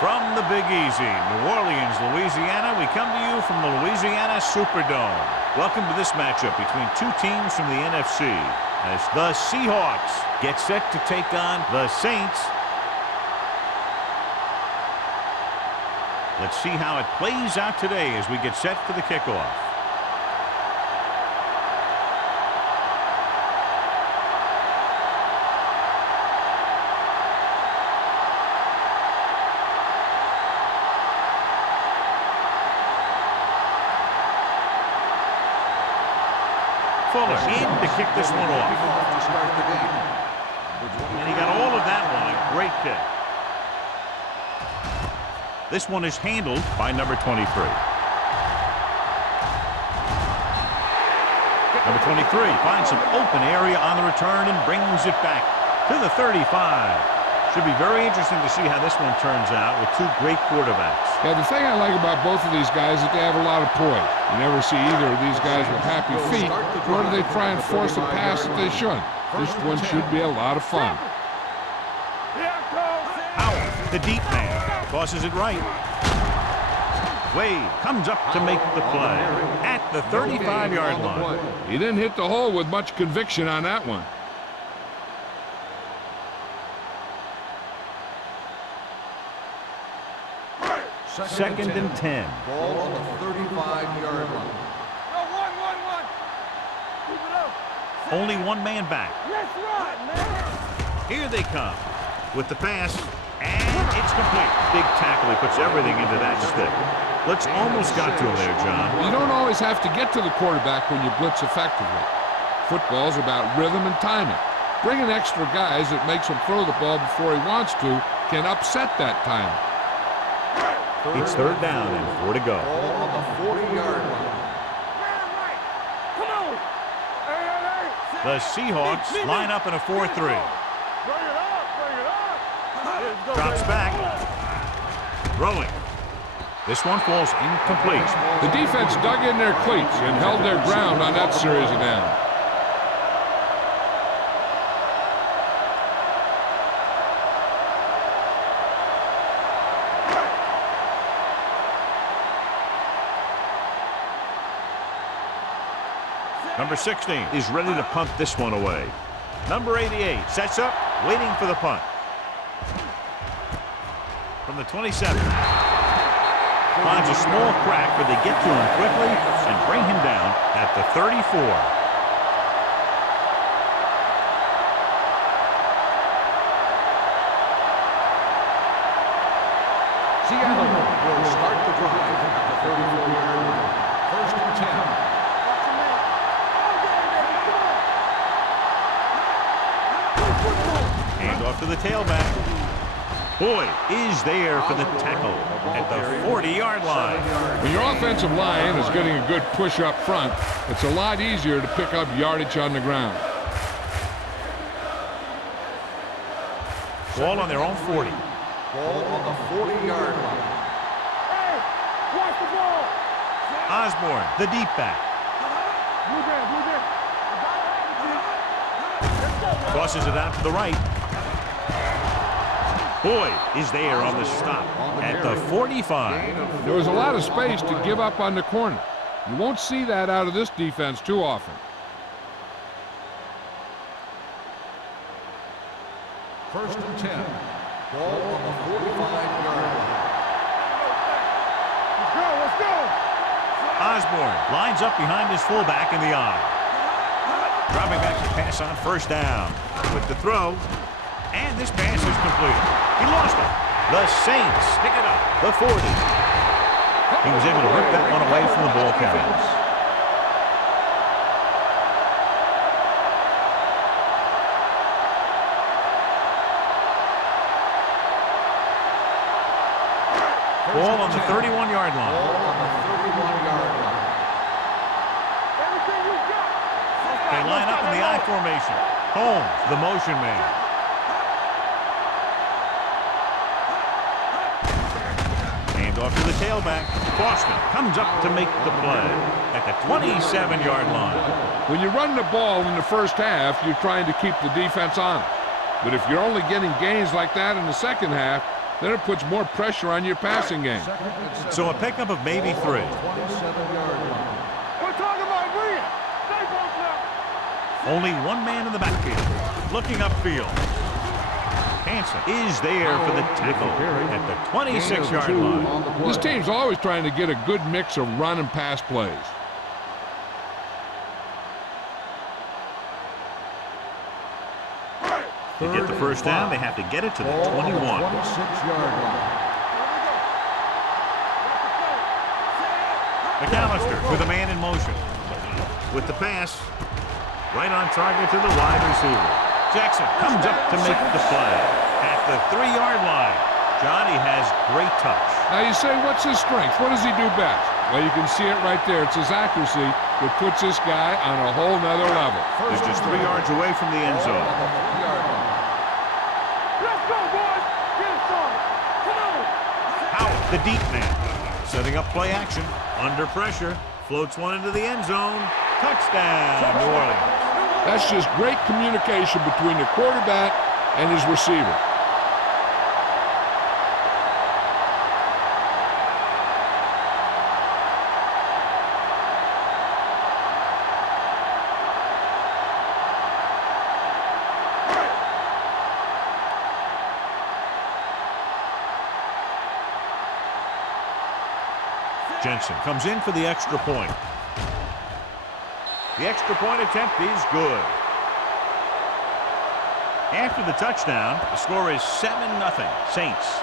From the Big Easy, New Orleans, Louisiana, we come to you from the Louisiana Superdome. Welcome to this matchup between two teams from the NFC as the Seahawks get set to take on the Saints. Let's see how it plays out today as we get set for the kickoff. Fuller in to kick this one off. And he got all of that one. A great kick. This one is handled by number 23. Number 23 finds some open area on the return and brings it back to the 35. Should be very interesting to see how this one turns out with two great quarterbacks. Yeah, the thing I like about both of these guys is that they have a lot of poise. You never see either of these guys with happy feet, nor do they try and force a pass that they shouldn't. This one should be a lot of fun. Howell, the deep man, tosses it right. Wade comes up to make the play at the 35-yard line. He didn't hit the hole with much conviction on that one. Second and 10. Ball on the 35-yard line. Only one man back. Here they come with the pass, and it's complete. Big tackle. He puts everything into that stick. Blitz almost got to him there, John. You don't always have to get to the quarterback when you blitz effectively. Football's about rhythm and timing. Bringing extra guys that makes him throw the ball before he wants to can upset that timing. It's third down and 4 to go. Ball on the 40-yard line. The Seahawks line up in a 4-3. Drops back. Throwing. This one falls incomplete. The defense dug in their cleats and held their ground on that series of downs. Number 16 is ready to punt this one away. Number 88 sets up, waiting for the punt. From the 27. Finds a small crack where they get to him quickly and bring him down at the 34. Seattle will start the drive at the 34-yard line. First and 10. Off to the tailback. Boyd is there for the tackle at the 40-yard line. When your offensive line is getting a good push up front, it's a lot easier to pick up yardage on the ground. Ball on their own 40. Ball on the 40-yard line. Hey, watch the ball. Osborne, the deep back. Tosses it out to the right. Boyd is there on the stop at the 45. There was a lot of space to give up on the corner. You won't see that out of this defense too often. First and 10. Ball on the 45-yard line. Let's go. Osborne lines up behind his fullback in the eye. Dropping back to pass on first down. With the throw, and this pass is completed. He lost it. The Saints pick it up. The 40. He was able to rip that one away from the ball carriers. Ball on the 31-yard line. Ball on the 31-yard line. Everything you got. They line up in the I formation. Holmes, the motion man. Hand off to the tailback. Boston comes up to make the play at the 27-yard line. When you run the ball in the first half, you're trying to keep the defense on it. But if you're only getting gains like that in the second half, Then it puts more pressure on your passing game. So a pickup of maybe 3. 27-yard line. We're talking about Rhea. Stay both now. Only one man in the backfield. Looking upfield. Hansen is there for the tackle at the 26-yard line. This team's always trying to get a good mix of run and pass plays. To get the first down, they have to get it to the 21. 26-yard line. McAllister with a man in motion. With the pass, right on target to the wide receiver. Jackson comes up to make the play at the 3-yard line. Johnny has great touch. Now you say, what's his strength? What does he do best? Well, you can see it right there. It's his accuracy that puts this guy on a whole nother level. He's just 3 yards away from the end zone. Let's go, boys. Get it started. Come on. Howard, the deep man, setting up play action. Under pressure, floats one into the end zone. Touchdown, New Orleans. That's just great communication between the quarterback and his receiver. Jensen comes in for the extra point. The extra point attempt is good. After the touchdown, the score is 7-0 Saints.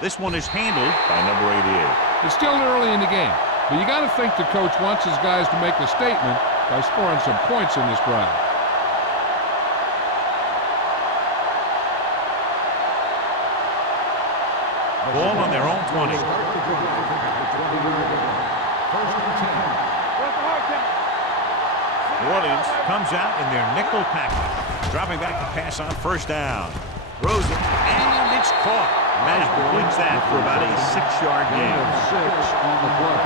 This one is handled by number 88. It's still early in the game, but you got to think the coach wants his guys to make a statement by scoring some points in this drive. Ball on their own 20. New Orleans comes out in their nickel package, dropping back to pass on first down. Throws it, and it's caught. Managed to blitz that for about a 6-yard gain. 6 on the play.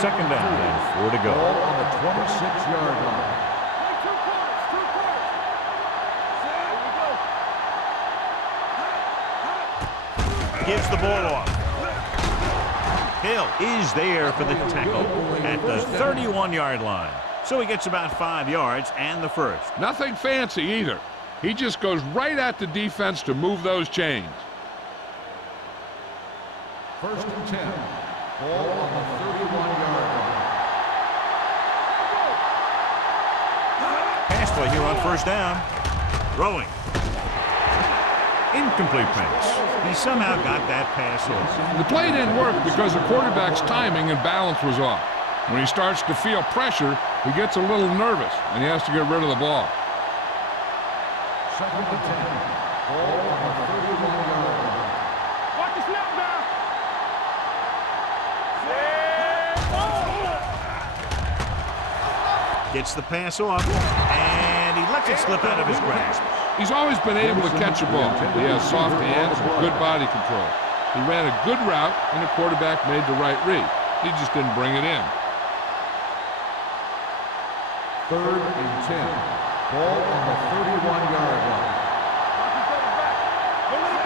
Second down and 4 to go. Ball on the 26-yard line. Two quarters. There we go. Gives the ball off. Hill is there for the tackle at the 31-yard line. So he gets about 5 yards and the first. Nothing fancy either. He just goes right at the defense to move those chains. 1st and 10. Ball on the 31-yard line. Pass play here on first down. Throwing. Incomplete pass. He somehow got that pass in. The play didn't work because the quarterback's timing and balance was off. When he starts to feel pressure, he gets a little nervous, and he has to get rid of the ball. 2nd and 10. Ball on the 31-yard line. Watch the snap now. Gets the pass off, and he lets it slip out of his grasp. He's always been able to catch a ball. He has soft hands and good body control. He ran a good route, and the quarterback made the right read. He just didn't bring it in. 3rd and 10. Ball on the 31-yard line.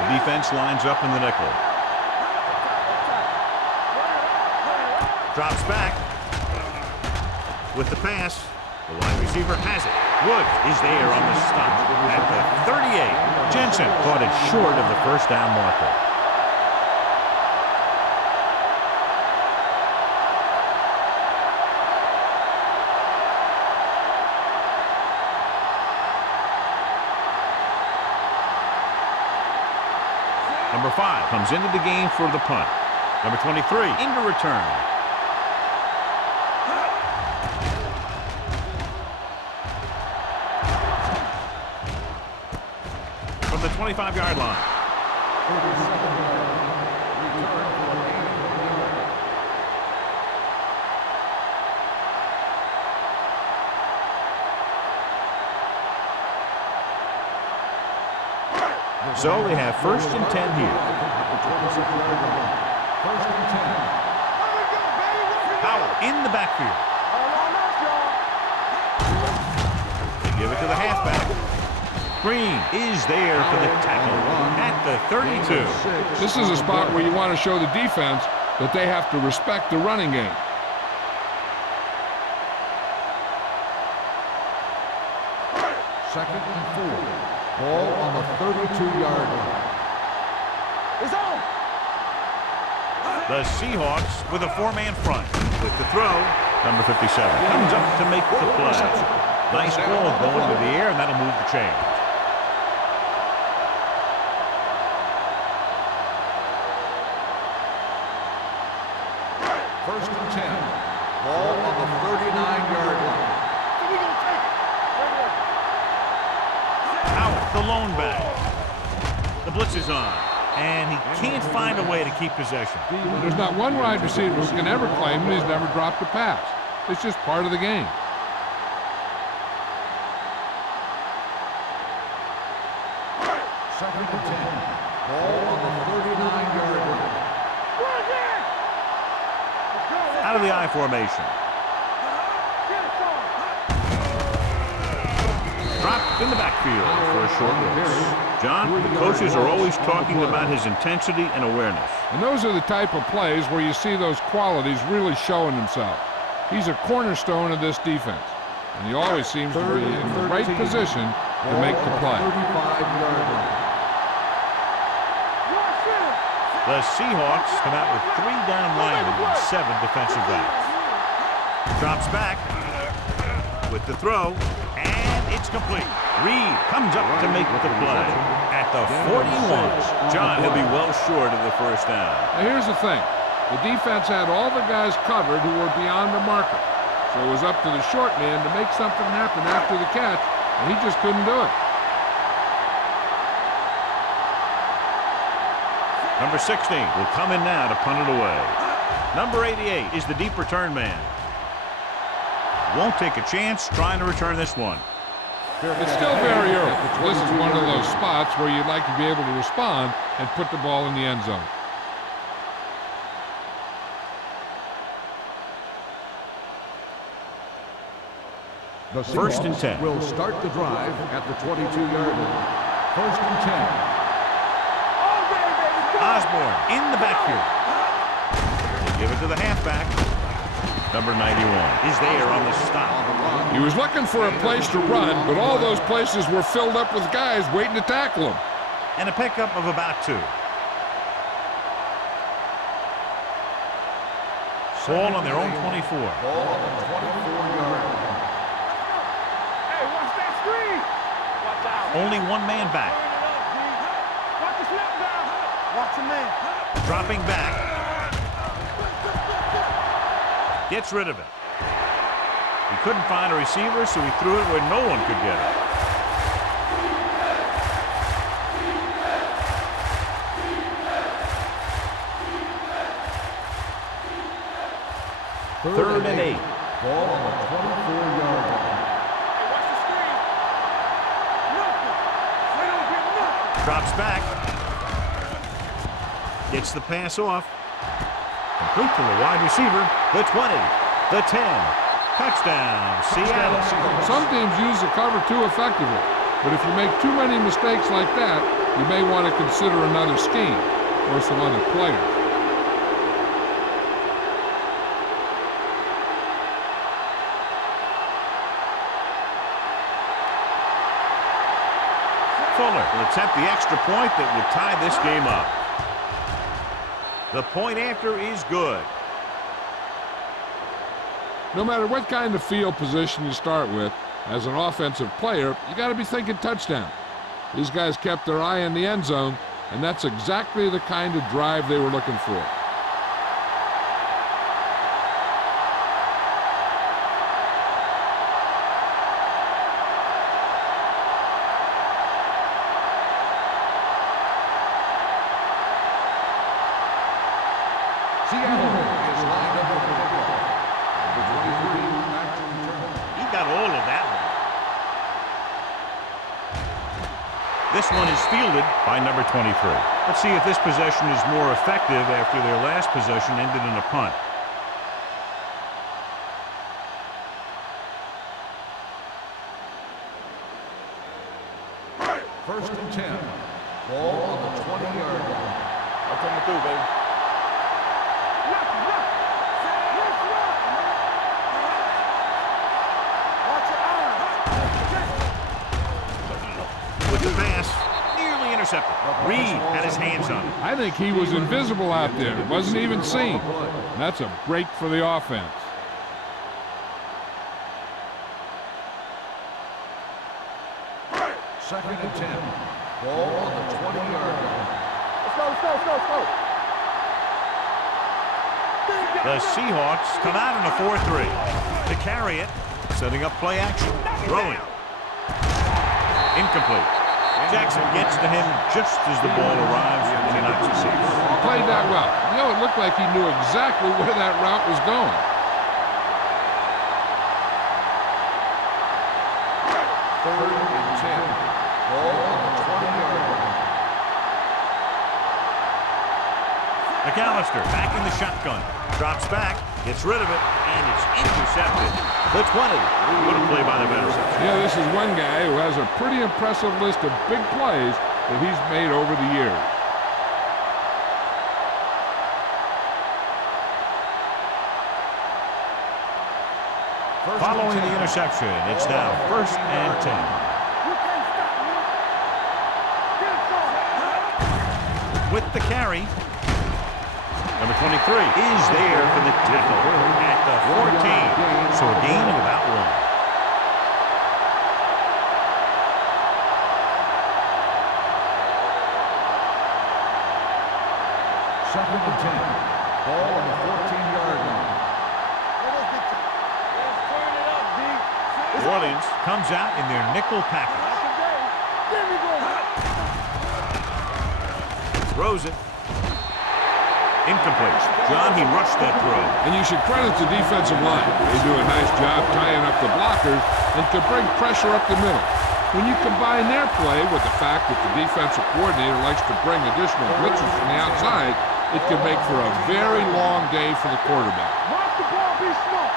The defense lines up in the nickel. Drops back. With the pass, the wide receiver has it. Woods is there on the stop at the 38. Jensen caught it short of the first down marker. Number 5 comes into the game for the punt. Number 23 in to return. from the 25-yard line. So they have 1st and 10 here. Powell in the backfield. They give it to the halfback. Green is there for the tackle at the 32. This is a spot where you want to show the defense that they have to respect the running game. Second and 4. Ball on the 32-yard line. It's on. The Seahawks with a 4-man front. With the throw, number 57 comes up to make the play. Nice ball going to the air, and that'll move the chain. First and 10. Ball on the 39-yard line. Out the lone back. The blitz is on, and he can't find a way to keep possession. There's not one wide receiver who can ever claim that he's never dropped a pass. It's just part of the game. Second and 10. Ball on the 39-yard line. Out of the I formation. Dropped in the backfield for a short loss. John, the coaches are always talking about his intensity and awareness. And those are the type of plays where you see those qualities really showing themselves. He's a cornerstone of this defense, and he always seems to be in the right position to make the play. The Seahawks come out with 3 down linemen and 7 defensive backs. Drops back with the throw, and it's complete. Reed comes up to make the play at the 41. John, he'll be well short of the first down. Now here's the thing. The defense had all the guys covered who were beyond the marker. So it was up to the short man to make something happen after the catch, and he just couldn't do it. Number 16 will come in now to punt it away. Number 88 is the deep return man. Won't take a chance trying to return this one. It's still very early. This is one of those spots where you'd like to be able to respond and put the ball in the end zone. The First and 10. Will start the drive at the 22-yard line. First and 10. Osborne in the backfield. They give it to the halfback. Number 91 is there on the stop. He was looking for a place to run, but all those places were filled up with guys waiting to tackle him. And a pickup of about 2. Ball on their own 24. Ball on the 24-yard line. Hey, watch that screen. Watch out. Only 1 man back. Watch the snap down. Watch the man. Dropping back. Gets rid of it. He couldn't find a receiver, so he threw it where no one could get it. Third and 8. Ball on the 24-yard line. Hey, watch the screen. Nothing. They don't get nothing. Drops back. Gets the pass off. Complete to the wide receiver. The 20. The 10. Touchdown, Seattle. Some teams use the cover too effectively, but if you make too many mistakes like that, you may want to consider another scheme or some other players. Fuller will attempt the extra point that would tie this game up. The point after is good. No matter what kind of field position you start with, as an offensive player, you got to be thinking touchdown. These guys kept their eye on the end zone, and that's exactly the kind of drive they were looking for. This one is fielded by number 23. Let's see if this possession is more effective after their last possession ended in a punt. First and 10. Ball on the 20-yard line. I'm coming through, baby. With the pass, nearly intercepted. Reed had his hands on it. I think he was invisible out there. Wasn't even seen. That's a break for the offense. Second and 10. Ball on the 20-yard line. Let's go. The Seahawks come out in a 4-3. To carry it, setting up play action. Throwing. Incomplete. Jackson gets to him just as the ball arrives, and he knocks it safe. He played that well. You know, it looked like he knew exactly where that route was going. Third and 10. Ball on the 20-yard line. McAllister back in the shotgun. Drops back, gets rid of it, and it's intercepted. The 20. What a play by the veteran. Yeah, this is one guy who has a pretty impressive list of big plays that he's made over the years. Following the interception, it's now first and 10. With the carry, number 23 is there for the tackle at the 14. So a gain of about 1. Second and 10. Ball on the 14-yard line. New Orleans comes out in their nickel package. Throws it. Incomplete. John, he rushed that throw. And you should credit the defensive line. They do a nice job tying up the blockers and can bring pressure up the middle. When you combine their play with the fact that the defensive coordinator likes to bring additional blitzes from the outside, it can make for a very long day for the quarterback. Watch the ball, be smart.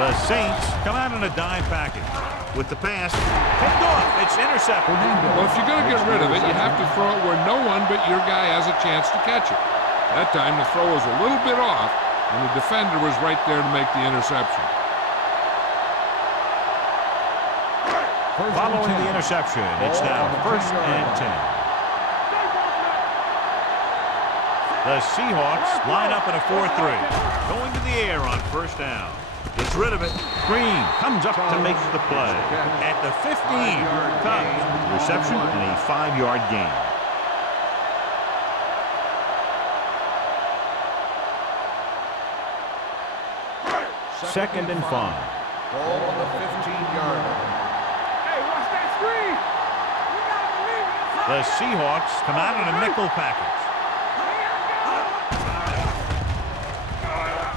The Saints come out in a dime package. With the pass, picked off. It's intercepted. Well, if you're going to get rid of it, you have to throw it where no one but your guy has a chance to catch it. That time, the throw was a little bit off, and the defender was right there to make the interception. Following the interception, it's now first and 10. The Seahawks line up in a 4-3. Going to the air on first down. Gets rid of it. Green comes up to make the play. At the 15, Cubs reception and a 5-yard gain. Second and 5. Ball on the 15-yard line. Hey, watch that screen. You gotta believe it. The Seahawks come out in a nickel package.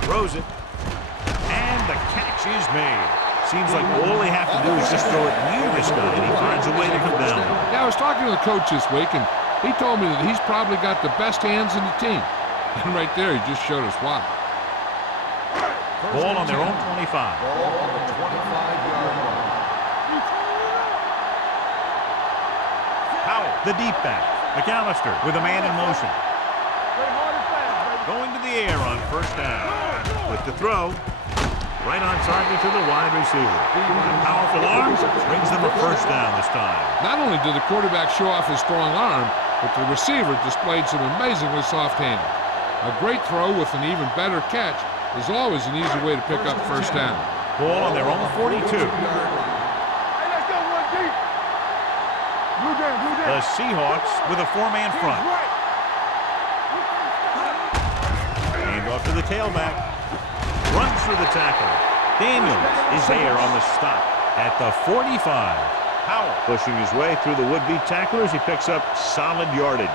Throws it. And the catch is made. Seems like all they have to do is just throw it near this guy, and he finds a way to come down. Yeah, I was talking to the coach this week, and he told me that he's probably got the best hands in the team. And right there, he just showed us why. Ball on their own 25. Ball on the 25-yard line. Powell, the deep back. McAllister with a man in motion. Play hard and fast, baby. Going to the air on first down. With the throw, right on target to the wide receiver. Powerful arms brings them a first down this time. Not only did the quarterback show off his strong arm, but the receiver displayed some amazingly soft hands. A great throw with an even better catch is always an easy way to pick up first down. Ball on their own 42. Hey, let's go one deep. Blue down. The Seahawks with a 4-man front. Right. Hand off to the tailback. Runs through the tackle. Daniels is there on the stop at the 45. Powell pushing his way through the would-be tacklers. He picks up solid yardage.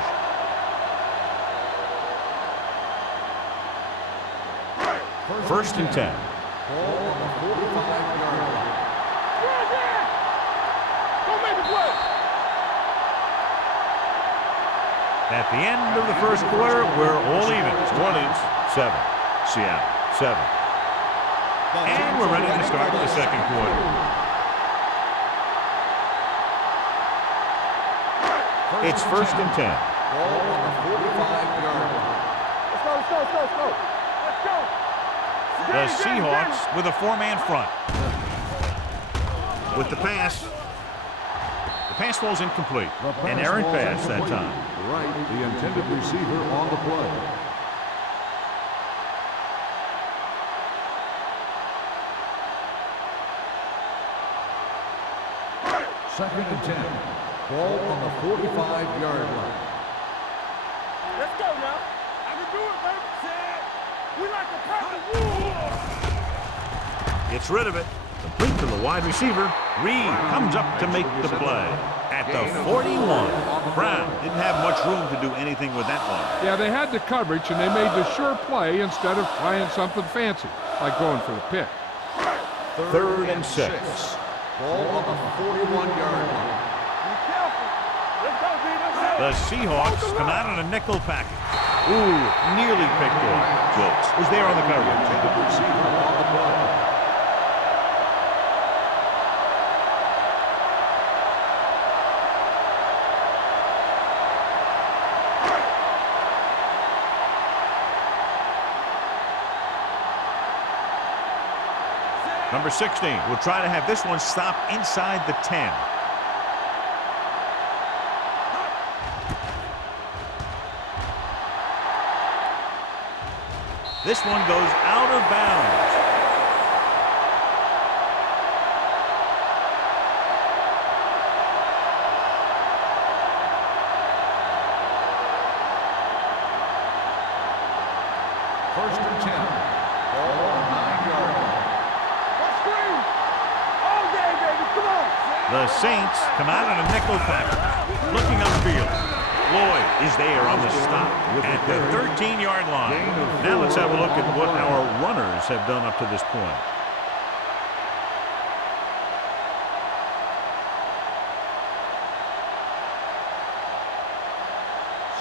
First and 10. Ball on the 45-yard line. Don't make the play. At the end of the first quarter, we're all even. New Orleans 7, Seattle 7. And we're ready to start the second quarter. It's 1st and 10. Ball on the 45-yard line. Let's go. The Seahawks with a 4-man front. With the pass. The pass falls incomplete. An errant pass that time. Right, the intended receiver on the play. Second and 10. Ball on the 45-yard line. Let's go now. I can do it, baby. We like a perfect rule. Gets rid of it. Complete to the wide receiver. Reed comes up to make the play. At the 41. Brown didn't have much room to do anything with that one. Yeah, they had the coverage, and they made the sure play instead of trying something fancy, like going for the pick. 3rd and 6. Ball on the 41-yard line. Be careful. Let's go, D. The Seahawks come out in a nickel package. Ooh, nearly picked off. Wilkes was there on the coverage. Intended receiver on the play. Number 16 will try to have this one stop inside the 10. This one goes out of bounds. First and 10. Ball on the 9-yard line. Let's scream. All day, baby. Come on. The Saints come out in a nickel package. Looking upfield. Lloyd is there on the stop at the 13-yard line. Now let's have a look at what our runners have done up to this point.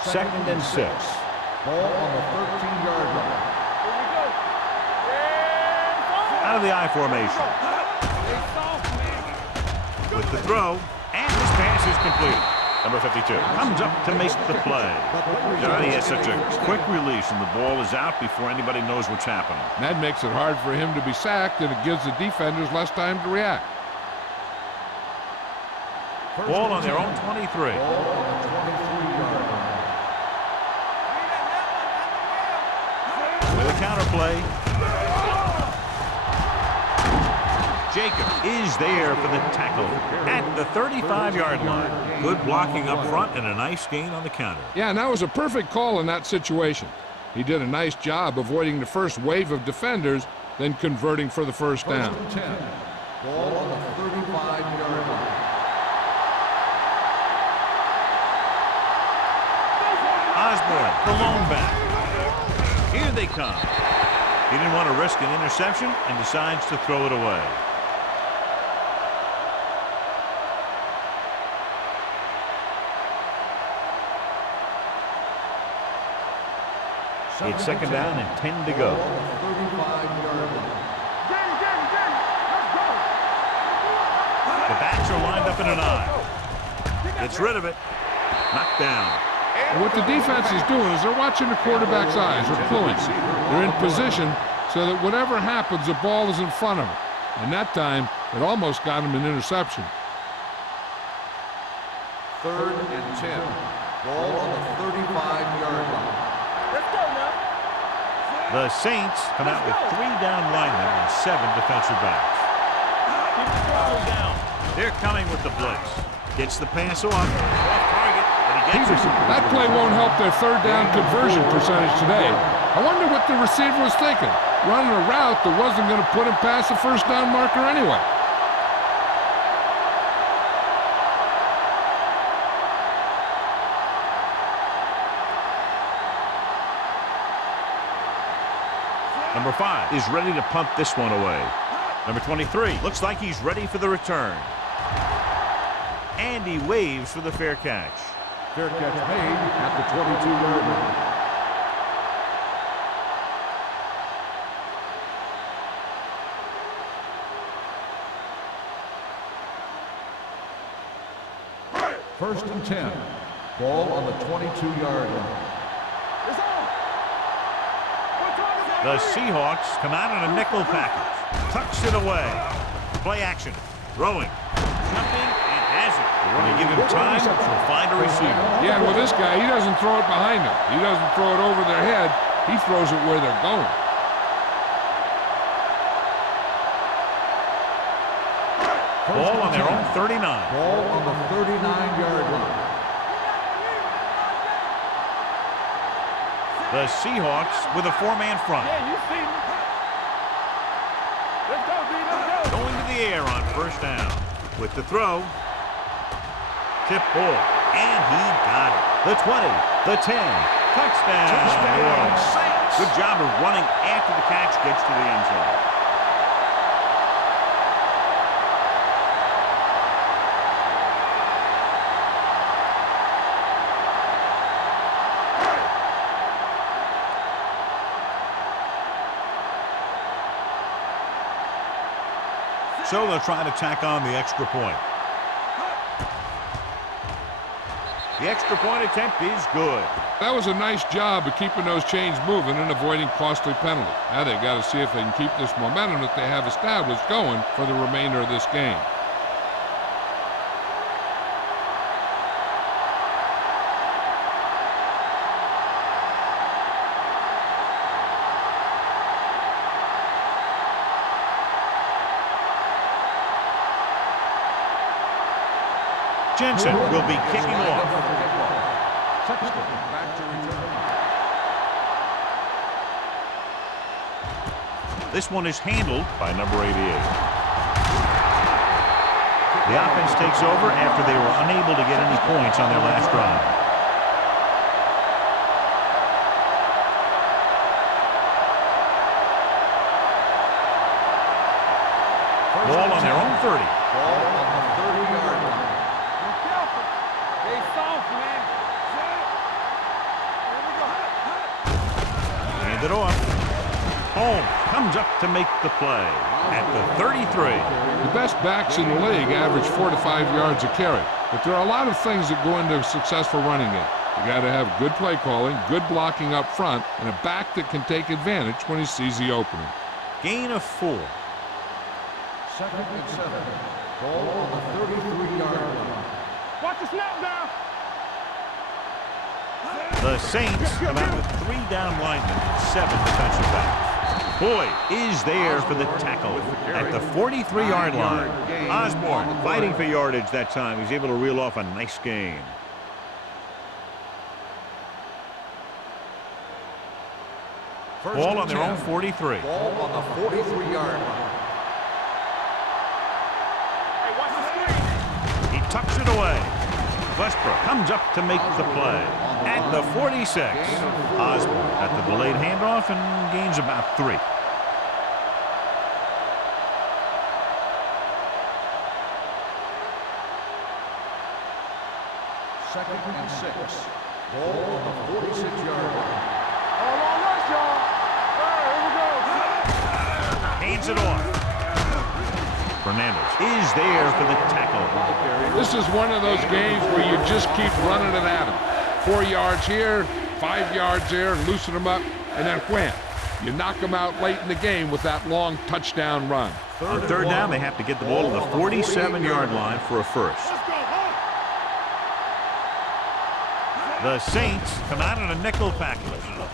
Second and 6. Ball on the 13-yard line. Here we go. And forward. Out of the I formation. Hey, soft, man. With the throw, and this pass is completed. Number 52 comes up to make the play. Johnny has such a quick release, and the ball is out before anybody knows what's happening. That makes it hard for him to be sacked, and it gives the defenders less time to react. Ball on their own 23. Ball on the 23-yard line. With a counter play. Jacob is there for the tackle at the 35-yard line. Good blocking up front and a nice gain on the counter. Yeah, and that was a perfect call in that situation. He did a nice job avoiding the first wave of defenders, then converting for the first down. First and 10. Ball on the 35-yard line. Osborne, the lone back. Here they come. He didn't want to risk an interception and decides to throw it away. It's second down and 10 to go. Ball on the 35-yard line. Danny, let's go. The backs are lined up in an I. Gets rid of it. Knocked down. And what the defense is doing is they're watching the quarterback's eyes. They're fluent. They're in position so that whatever happens, the ball is in front of them. And that time, it almost got him an interception. 3rd and 10. Ball on the 35-yard line. Let's go now. The Saints come out with 3 down linemen and 7 defensive backs. Keep the ball down. They're coming with the blitz. Gets the pass off target, but he gets it. That play won't help their third down conversion percentage today. I wonder what the receiver was thinking, running a route that wasn't going to put him past the first down marker anyway. Number 5 is ready to punt this one away. Number 23 looks like he's ready for the return. And he waves for the fair catch. Fair catch made at the 22-yard line. First and 10. Ball on the 22-yard line. The Seahawks come out in a nickel package. Tucks it away. Play action. Throwing. Jumping and has it. They want to give him time to find a receiver. Yeah, well, this guy, he doesn't throw it behind them. He doesn't throw it over their head. He throws it where they're going. Ball on their own 39. Ball on the 39-yard line. The Seahawks with a four-man front. Yeah, you see me. Let's go, B. Let's go. Going to the air on first down. With the throw. Tip ball. And he got it. The 20. The 10. Touchdown. New Orleans. Good job of running after the catch gets to the end zone. So they'll try to tack on the extra point. The extra point attempt is good. That was a nice job of keeping those chains moving and avoiding costly penalties. Now they've got to see if they can keep this momentum that they have established going for the remainder of this game. Jensen will be kicking off. Sexton back to return. This one is handled by number 88. The offense takes over after they were unable to get any points on their last drive. Ball on their own 30. Ball on the 30-yard line. They soft, man. Hand it off. Holmes comes up to make the play at the 33. The best backs in the league average 4 to 5 yards a carry. But there are a lot of things that go into a successful running game. You got to have good play calling, good blocking up front, and a back that can take advantage when he sees the opening. Gain of 4. Second and 7. Ball on the 33-yard line. Watch the snap now. The Saints come out with 3 down linemen, 7 defensive backs. Boyd is there for the tackle at the 43-yard line. Osborne fighting for yardage that time. He's able to reel off a nice gain. Ball on their own 43. Ball on the 43-yard line. Hey, watch the screen. He tucks it away. Westbrook comes up to make the play at the 46. Osborne at the delayed handoff and gains about 3. Second and 6. Ball on the 46-yard line. All on us, y'all. All right, here we go. Hands it off. Fernandez is there for the tackle. This is one of those games where you just keep running it at them. 4 yards here, 5 yards there, loosen them up, and then wham. You knock them out late in the game with that long touchdown run. On third down, they have to get the ball to the 47-yard line for a first. The Saints come out in a nickel package.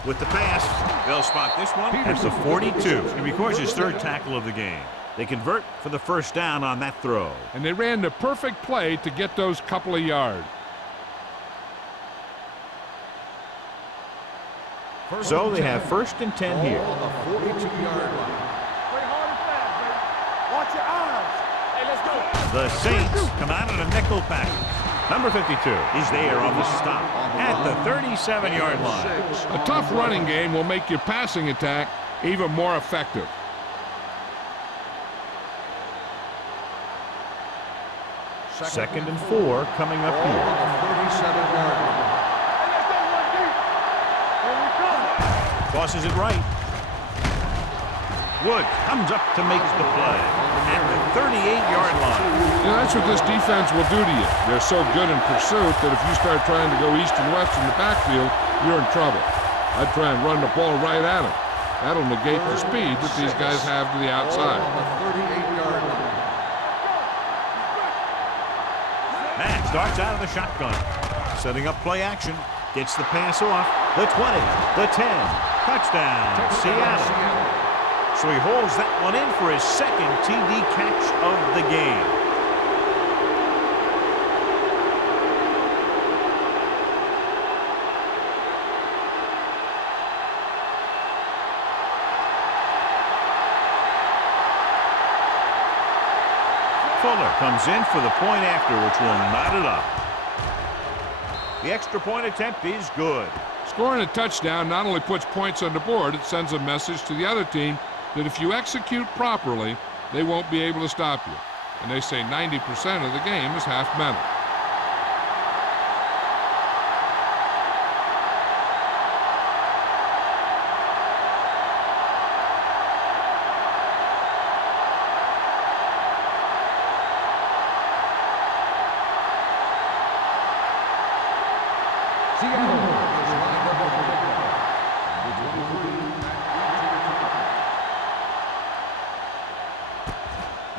With the pass, they'll spot this one at the 42. And because his third tackle of the game. They convert for the first down on that throw. And they ran the perfect play to get those couple of yards. So they have first and 10 here. Ball on the 42-yard line. Play hard and fast, baby. Watch your eyes. Hey, let's go. The Saints come out in a nickel package. Number 52 is there on the stop at the 37-yard line. A tough running game will make your passing attack even more effective. Second and 4 coming up Ball here. on the 37-yard line. Tosses it right. Wood comes up to make the play at the 38-yard line. You know, that's what this defense will do to you. They're so good in pursuit that if you start trying to go east and west in the backfield, you're in trouble. I'd try and run the ball right at them. That'll negate the speed that these guys have to the outside. On the 38-yard line. Matt starts out of the shotgun. Setting up play action. Gets the pass off. The 20, the 10. Touchdown, Seattle. So he holds that one in for his second TD catch of the game. Fuller comes in for the point after, which will knot it up. The extra point attempt is good. Scoring a touchdown not only puts points on the board, it sends a message to the other team that if you execute properly, they won't be able to stop you. And they say 90% of the game is half mental.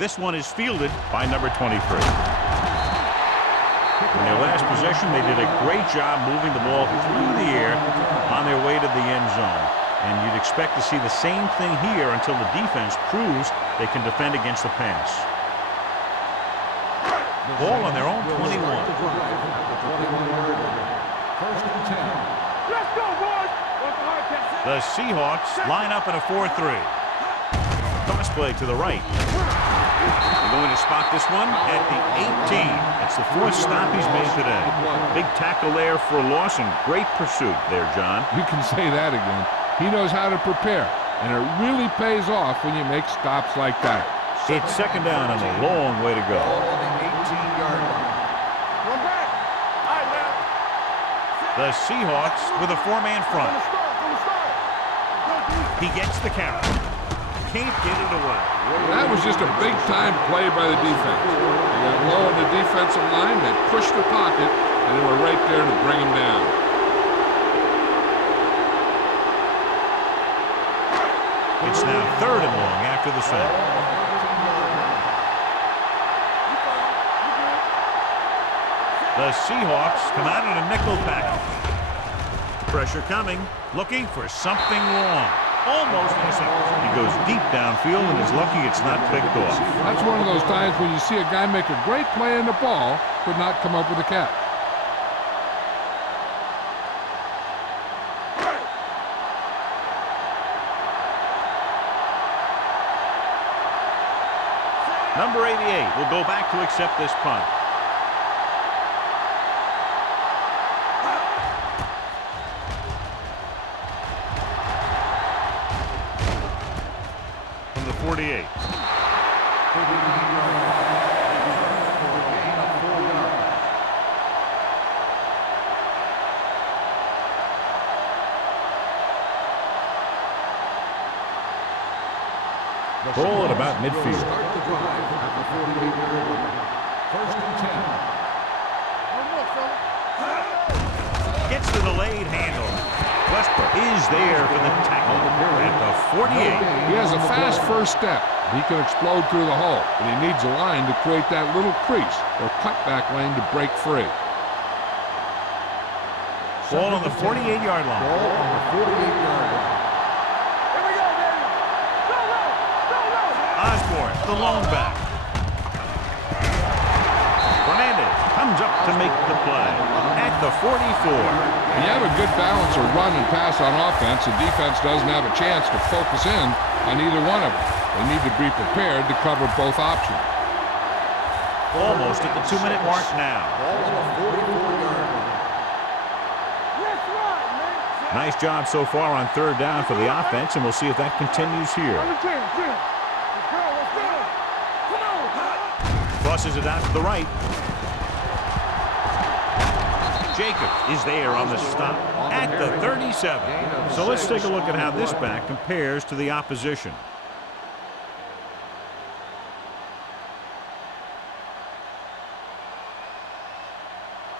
This one is fielded by number 23. In their last possession, they did a great job moving the ball through the air on their way to the end zone. And you'd expect to see the same thing here until the defense proves they can defend against the pass. Ball on their own 21. First and 10. Let's go, boys! The Seahawks line up in a 4-3. Toss play to the right. They're going to spot this one at the 18. That's the fourth stop he's made today. Big tackle there for a loss and great pursuit there, John. You can say that again. He knows how to prepare, and it really pays off when you make stops like that. It's second down and a long way to go. Ball on the 18-yard line. Run back! All right, now. The Seahawks with a four-man front. He gets the carry. Can't get it away. That was just a big-time play by the defense. They got low on the defensive line, they pushed the pocket, and they were right there to bring him down. It's now third and long after the sack. The Seahawks come out in a nickel package. Pressure coming, looking for something wrong. Almost intercepted. He goes deep downfield and is lucky it's not picked off. That's one of those times when you see a guy make a great play in the ball, but not come up with a catch. Number 88 will go back to accept this punt. From the 48. Ball at about midfield. Start the drive at the 48-yard line. First and 10. Gets the delayed handle. Westbrook is there for the tackle at the 48. He has a fast first step. He can explode through the hole, but he needs a line to create that little crease or cutback lane to break free. Ball on the 48-yard line. Ball on the 48-yard line. Osborne, the lone back. Fernandez comes up to make the play at the 44. When you have a good balance of run and pass on offense, the defense doesn't have a chance to focus in on either one of them. They need to be prepared to cover both options. Almost at the 2-minute mark now. Ball on the 44-yard line. Nice job so far on third down for the offense, and we'll see if that continues here. Crosses it out to the right. Jacobs is there on the stop at the 37. So let's take a look at how this back compares to the opposition.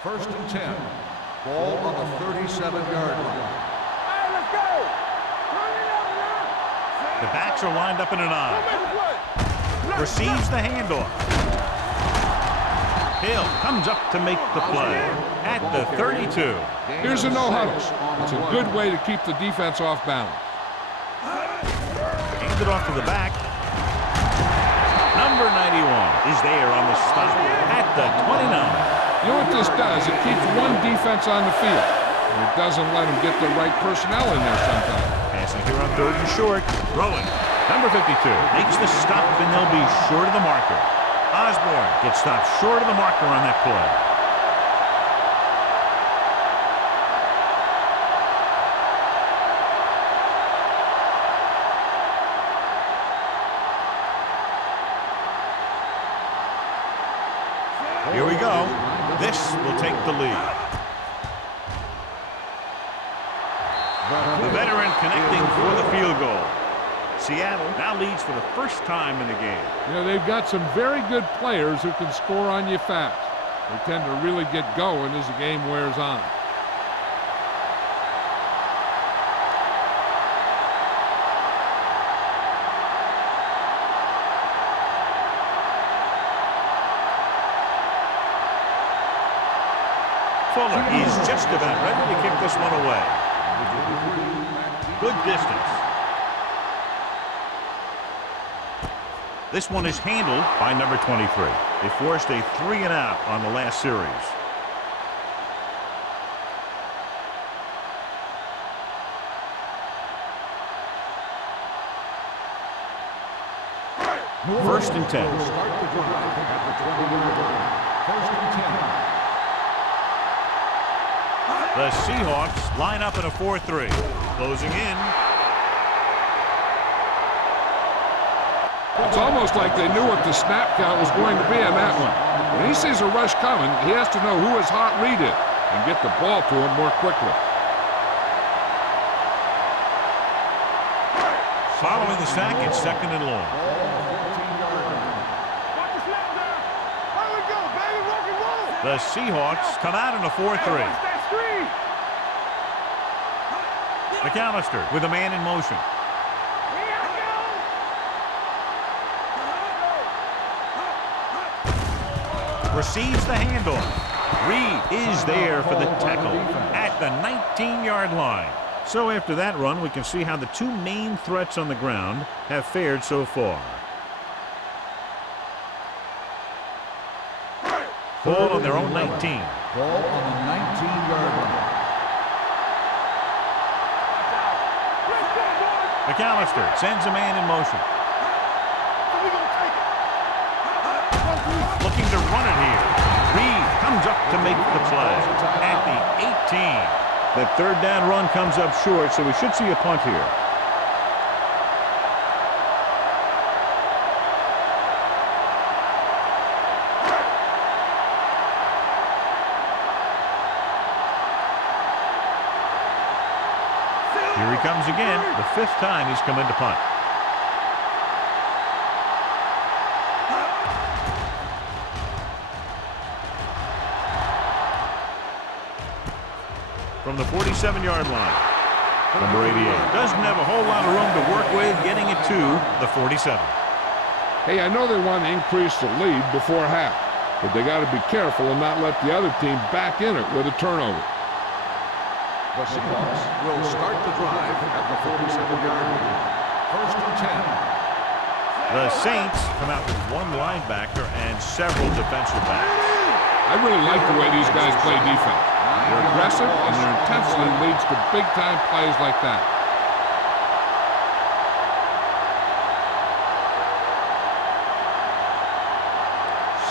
First and 10. Ball on the 37-yard line. Hey, let's go. Run it up now. The backs are lined up in an I. Receives the handoff. Hill comes up to make the play at the 32. Here's a no-huddle. It's a good way to keep the defense off balance. Hands it off to the back. Number 91 is there on the stop at the 29. You know what this does? It keeps one defense on the field, and it doesn't let them get the right personnel in there sometimes. Passing here on 3rd and short. Throwing. Number 52 makes the stop, and they'll be short of the marker. Osborne gets stopped short of the marker on that play. Here we go. This will take the lead. The veteran connecting for the field goal. Seattle now leads for the first time in the game. You know, they've got some very good players who can score on you fast. They tend to really get going as the game wears on. Fuller is just about ready to kick this one away. Good distance. This one is handled by number 23. They forced a 3-and-out on the last series. First and 10. Start the drive at the 20-yard line. First and 10. The Seahawks line up in a 4-3. Closing in. It's almost like they knew what the snap count was going to be on that one. When he sees a rush coming, he has to know who his hot read is and get the ball to him more quickly. Following the sack, it's 2nd and long. Watch the snap down. There we go, baby. Rock and roll. The Seahawks come out in a 4-3. Watch that screen. McAllister with a man in motion. Here I go. Receives the handoff. Reed is there for the tackle at the 19-yard line. So after that run, we can see how the two main threats on the ground have fared so far. Ball on their own 19. Ball on the 19-yard line. McAllister sends a man in motion. Looking to run it here. Reed comes up to make the play at the 18. That 3rd down run comes up short, so we should see a punt here. Here he comes again, the 5th time he's come in to punt. From the 47-yard line, number 88 doesn't have a whole lot of room to work with getting it to the 47. Hey, I know they want to increase the lead before half, but they got to be careful and not let the other team back in it with a turnover. The Seahawks will start the drive at the 47-yard line. First and 10. The Saints come out with one linebacker and several defensive backs. I really like the way these guys play defense. They're aggressive, and their intensity leads to big-time plays like that.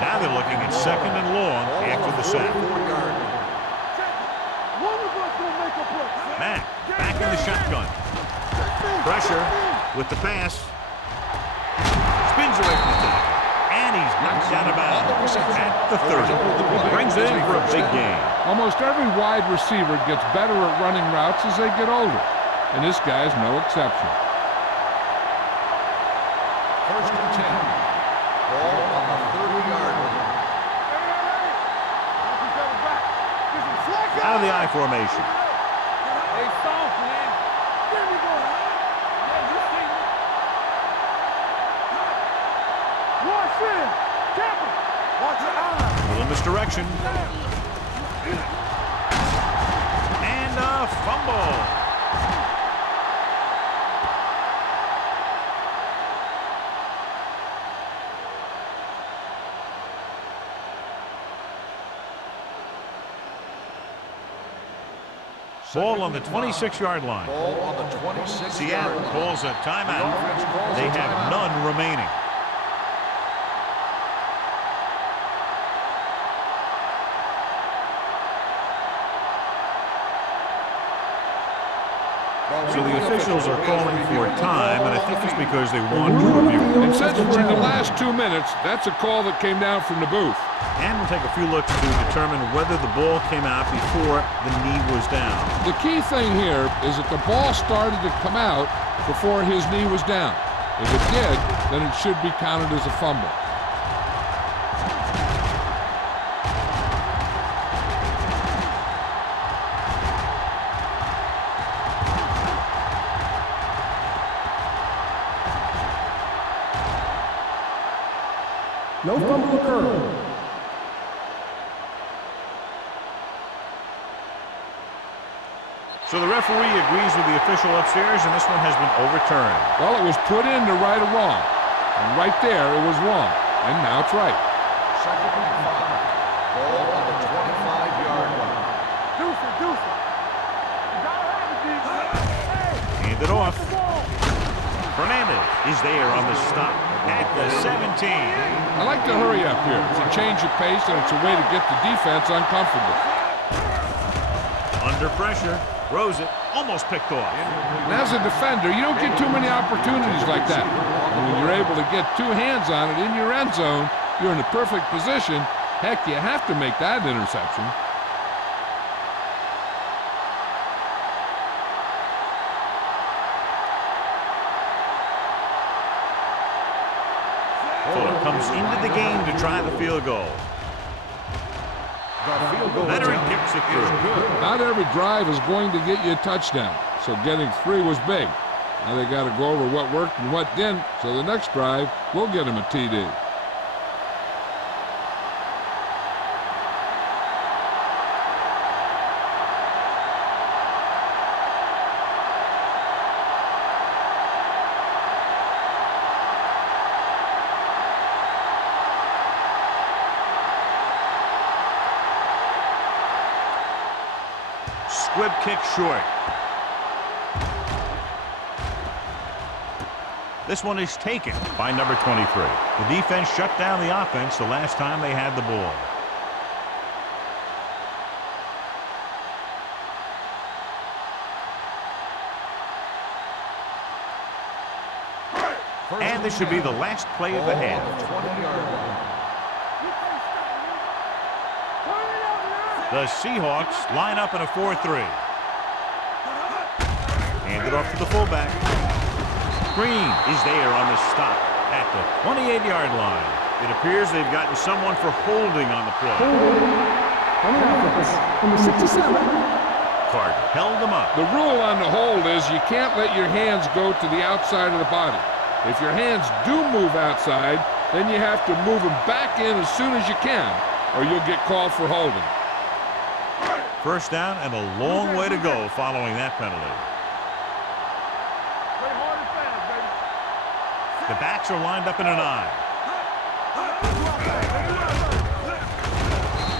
Now they're looking at 2nd and long after the sack. Mack back in the shotgun. Pressure with the pass. Spins away from the tackle. And he's Knocked out of bounds at the 30. Brings it in for a big gain. Almost every wide receiver gets better at running routes as they get older, and this guy's no exception. First and 10. Ball on the 30-yard line. Out of the I formation. Hey, soft, man. There we go. Yeah, you see me. Watch it. Captain. Watch your eyes. Little misdirection. And a fumble. Ball on the 26-yard line. Ball on the 26-yard Seattle line. calls a timeout. They have none remaining. So the officials are calling for time, and I think it's because they want to review. And since we're in the last 2 minutes, that's a call that came down from the booth. And we'll take a few looks to determine whether the ball came out before the knee was down. The key thing here is that the ball started to come out before his knee was down. If it did, then it should be counted as a fumble. No fumble occurred. So the referee agrees with the official upstairs, and this one has been overturned. Well, it was put in to right a wrong. And right there, it was wrong. And now it's right. Second and 5. Ball on the 25-yard line. Deuce it. You gotta have it, D. Hey. Hand it off. Fernandez is there on the stop at the 17. I like to hurry up here. It's a change of pace, and it's a way to get the defense uncomfortable. Under pressure, throws it, almost picked off. And as a defender, you don't get too many opportunities like that. And when you're able to get two hands on it in your end zone, you're in the perfect position. Heck, you have to make that interception. Fuller comes into the game to try the field goal. The field goal Veteran attempt kicks it is through. good. Not every drive is going to get you a touchdown, so getting 3 was big. Now they got to go over what worked and what didn't, so the next drive will get them a TD. Squib kick short. This one is taken by number 23. The defense shut down the offense the last time they had the ball. And this should be the last play of the half. 20-yard line. The Seahawks line up in a 4-3. Hand it off to the fullback. Green is there on the stop at the 28-yard line. It appears they've gotten someone for holding on the play. On the offense, number 67. Carter held them up. The rule on the hold is you can't let your hands go to the outside of the body. If your hands do move outside, then you have to move them back in as soon as you can, or you'll get called for holding. First down and a long way to go following that penalty. Play hard and fast, baby. The backs are lined up in an I.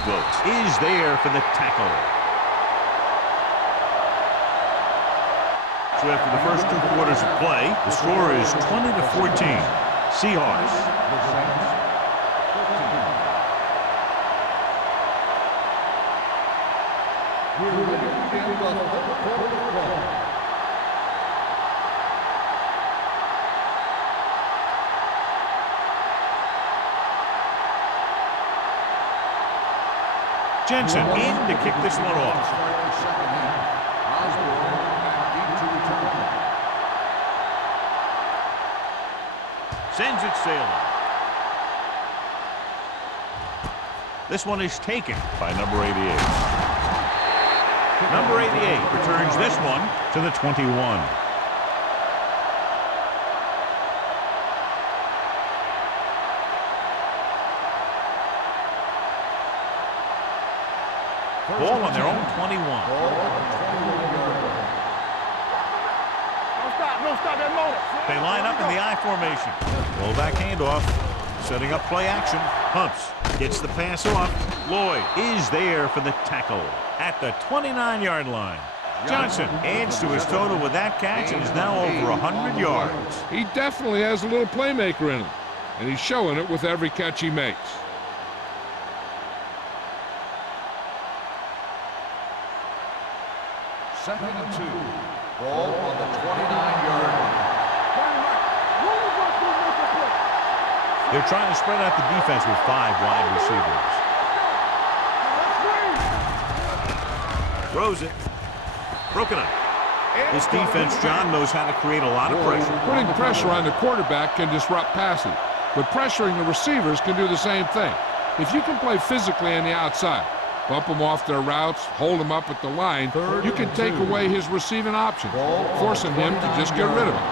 Wilkes is there for the tackle. So after the first 2 quarters of play, the score is 20-14. Seahawks. The Saints, 15. We're ready to begin the third quarter of play. Jensen in to kick this one off. Start the second half. Osborne back deep to return. Sends it sailing. This one is taken by number 88. Number 88 returns this one to the 21. Ball on their own 21. Don't stop that motor. They line up in the I formation. Rollback handoff. Setting up play action. Pumps. Gets the pass off. Lloyd is there for the tackle at the 29-yard line. Johnson adds to his total with that catch and is now over 100 yards. He definitely has a little playmaker in him, and he's showing it with every catch he makes. Second and 2. Ball on the 29-yard line. They're trying to spread out the defense with 5 wide receivers. Throws it. Broken up. This defense, John, knows how to create a lot of pressure. Putting pressure on the quarterback can disrupt passing, but pressuring the receivers can do the same thing. If you can play physically on the outside, bump them off their routes, hold them up at the line, you can take away his receiving options, forcing him to just get rid of it.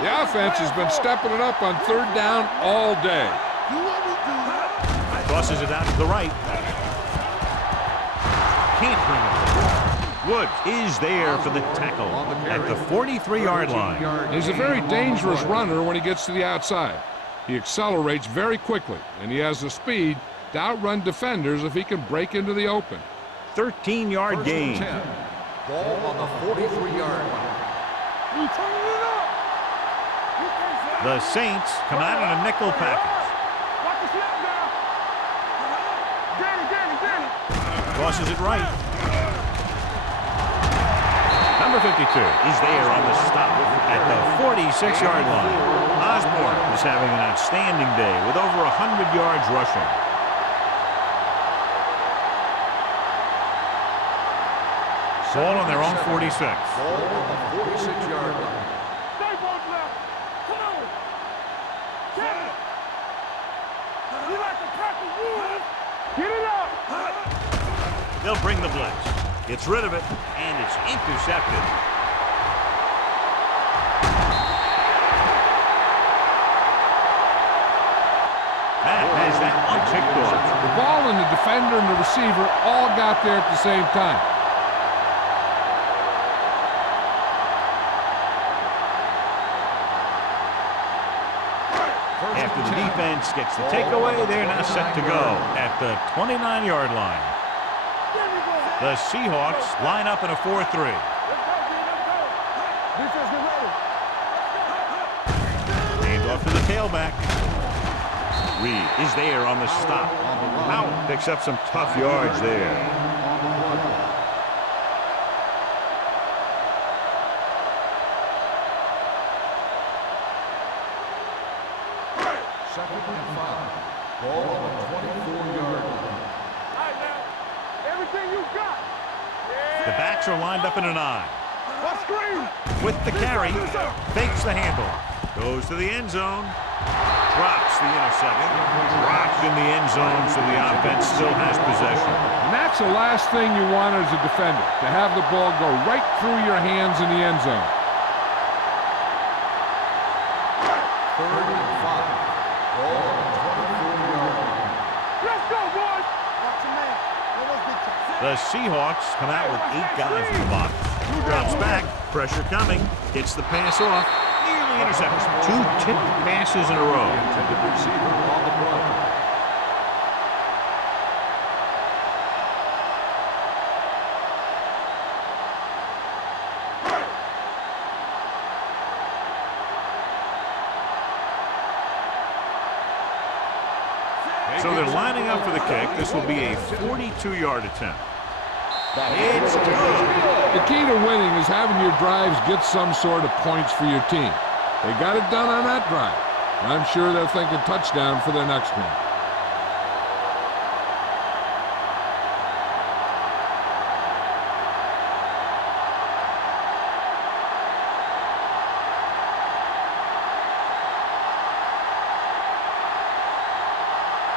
The offense has been stepping it up on 3rd down all day. Tosses it out to the right. Can't bring it. Woods is there for the tackle at the 43-yard line. He's a very dangerous runner when he gets to the outside. He accelerates very quickly, and he has the speed to outrun defenders if he can break into the open. 13-yard gain. Ball on the 43-yard line. The Saints come out in a nickel package. Tosses it right. Number 52 is there on the stop at the 46-yard line. Osborne is having an outstanding day with over 100 yards rushing. Ball on their own 46. Ball on the 46-yard line. They'll bring the blitz. Gets rid of it, and it's intercepted. That has that one ticked off. The ball and the defender and the receiver all got there at the same time. After the defense gets the takeaway, they're now set to go at the 29-yard line. The Seahawks line up in a 4-3. Hand off to the tailback. Reed is there on the stop. Howell picks up some tough yards there. Second and 5. Ball on the 24-yard line. The backs are lined up in an I. With the carry, fakes the handle. Goes to the end zone. Drops the interception. Dropped in the end zone, so the offense still has possession. And that's the last thing you want as a defender, to have the ball go right through your hands in the end zone. 3rd and 5. Ball on the 24-yard line. Let's go, boys! Watch your man. The Seahawks come out with 8 guys in the box. Drops back, pressure coming, gets the pass off, nearly intercepts. 2 tipped passes in a row. Intended receiver on the run. So they're lining up for the kick. This will be a 42-yard attempt. It's good. The key to winning is having your drives get some sort of points for your team. They got it done on that drive. And I'm sure they're thinking touchdown for their next one.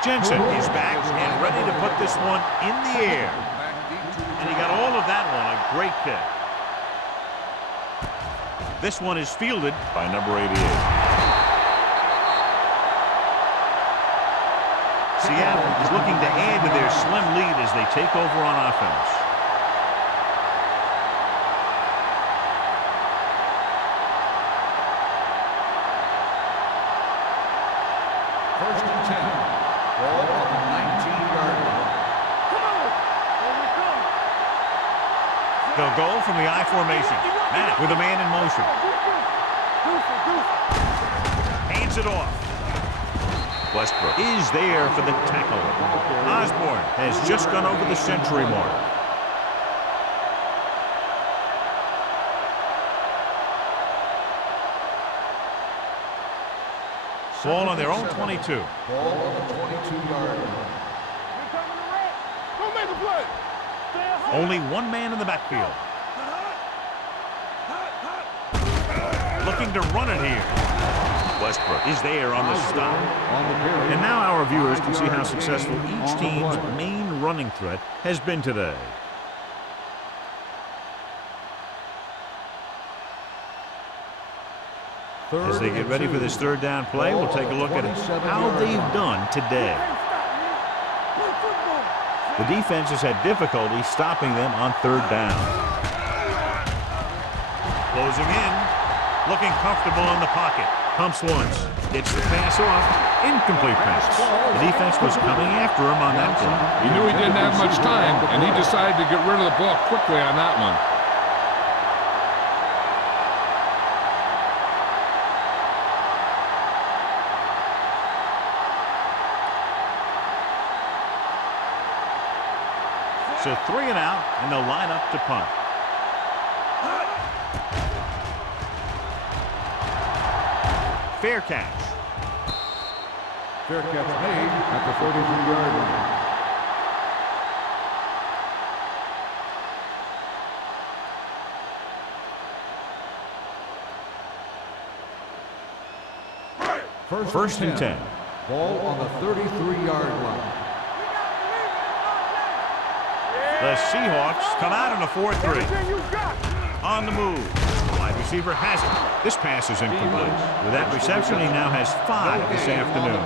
Jensen is back and ready to put this one in the air. And he got all of that one, a great kick. This one is fielded by number 88. Seattle is looking to add to their slim lead as they take over on offense. First and 10. Ball on the 19-yard line. Come on. Here we come. They'll go from the I formation. Matt with a man in motion. Hands it off. Westbrook is there for the tackle. Osborne has just gone over the century mark. Ball on their own 22. Ball on the 22-yard line. Don't make a play. Only one man in the backfield. Looking to run it here. Westbrook is there on the stop. And now our viewers can see how successful each team's main running threat has been today. As they get ready for this third down play, we'll take a look at how they've done today. The defense has had difficulty stopping them on third down. Closing in, looking comfortable in the pocket. Pumps once, gets the pass off, incomplete pass. The defense was coming after him on that play. He knew he didn't have much time, and he decided to get rid of the ball quickly on that one. So 3 and out, and they'll line up to punt. Fair catch. Fair catch made at the 33-yard line. First and 10. Ball on the 33-yard line. The Seahawks come out in a 4-3. On the move. Wide receiver has it. This pass is incomplete. With that reception, he now has 5 this afternoon.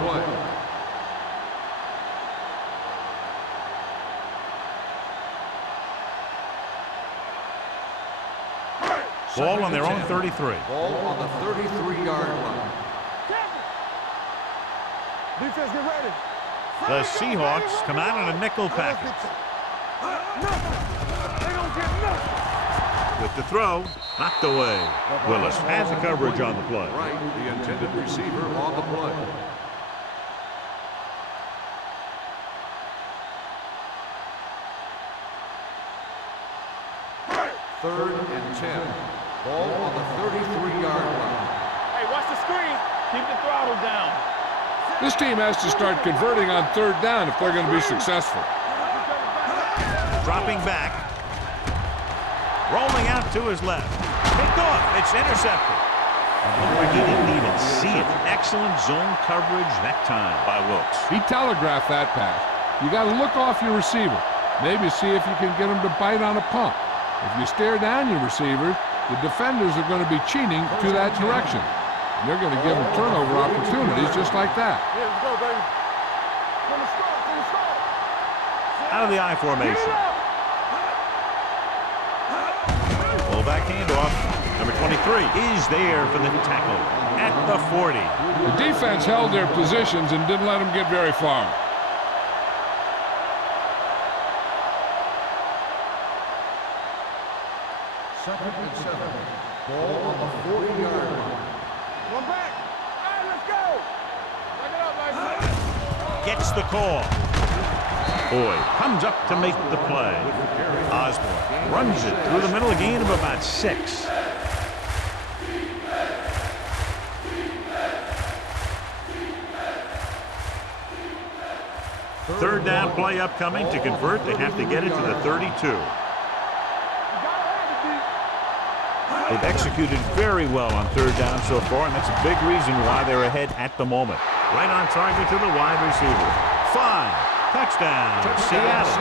Ball on their own 33. Ball on the 33-yard line. Defense, get ready. The Seahawks come out in a nickel package. They don't get nothing. With the throw, knocked away. Willis has the coverage on the play. Right, the intended receiver on the play. Third and 10. Ball on the 33-yard line. Hey, watch the screen. Keep the throttle down. This team has to start converting on third down if they're going to be successful. Dropping back. Rolling out to his left. Picked off. It's intercepted. He didn't even see it. Excellent zone coverage that time by Wilkes. He telegraphed that pass. You got to look off your receiver. Maybe see if you can get him to bite on a pump. If you stare down your receivers, the defenders are going to be cheating to that direction. And they're going to give them turnover opportunities just like that. Yeah, let's go, baby. From the start. Out of the I formation. Fullback handoff. Number 23 is there for the tackle at the 40. The defense held their positions and didn't let them get very far. Second and 7. Ball on the 40-yard line. One back. All right, let's go. Back it up, baby. Gets the call. Boyd comes up to make the play. Osborne runs it through the middle, a gain of about 6. Third down play upcoming. To convert, they have to get it to the 32. They've executed very well on third down so far, and that's a big reason why they're ahead at the moment. Right on target to the wide receiver. 5. Touchdown, Seattle.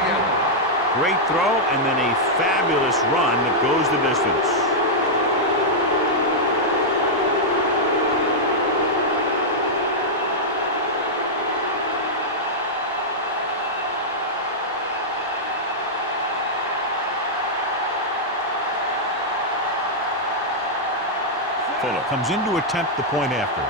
Great throw, and then a fabulous run that goes the distance. Fuller comes in to attempt the point after.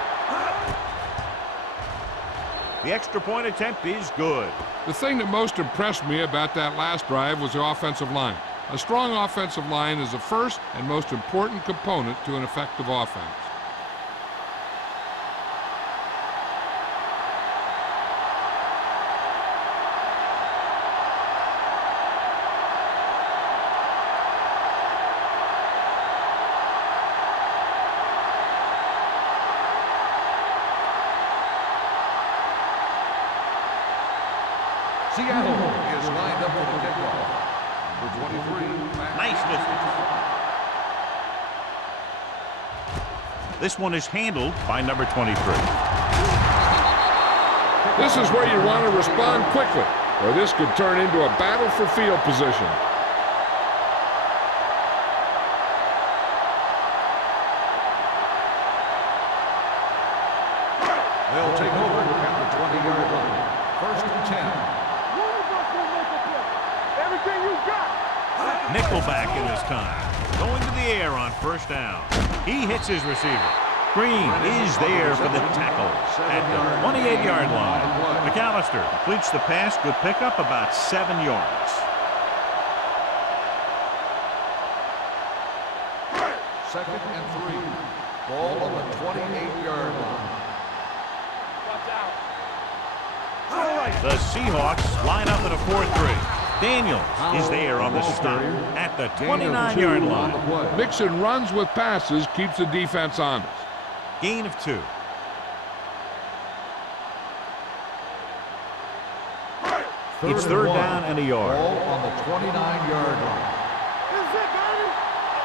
The extra point attempt is good. The thing that most impressed me about that last drive was the offensive line. A strong offensive line is the first and most important component to an effective offense. Seattle is lined up for the kickoff. Number 23. Nice distance. This one is handled by number 23. This is where you want to respond quickly, or this could turn into a battle for field position. They'll take over at the 20-yard line. First and 10. One of us will make a play. Everything you got. Nickelback in this time. Going to the air on first down. He hits his receiver. Green is there for the tackle at the 28-yard line. McAllister completes the pass. Good pickup, about 7 yards. Second and 3. Ball on the 28-yard line. Watch out. The Seahawks line up in a 4-3. Daniels is there on the stop at the 29-yard line. Mixing runs with passes keeps the defense honest. Gain of 2. It's third down and a yard. Ball on the 29-yard line. This is it, baby.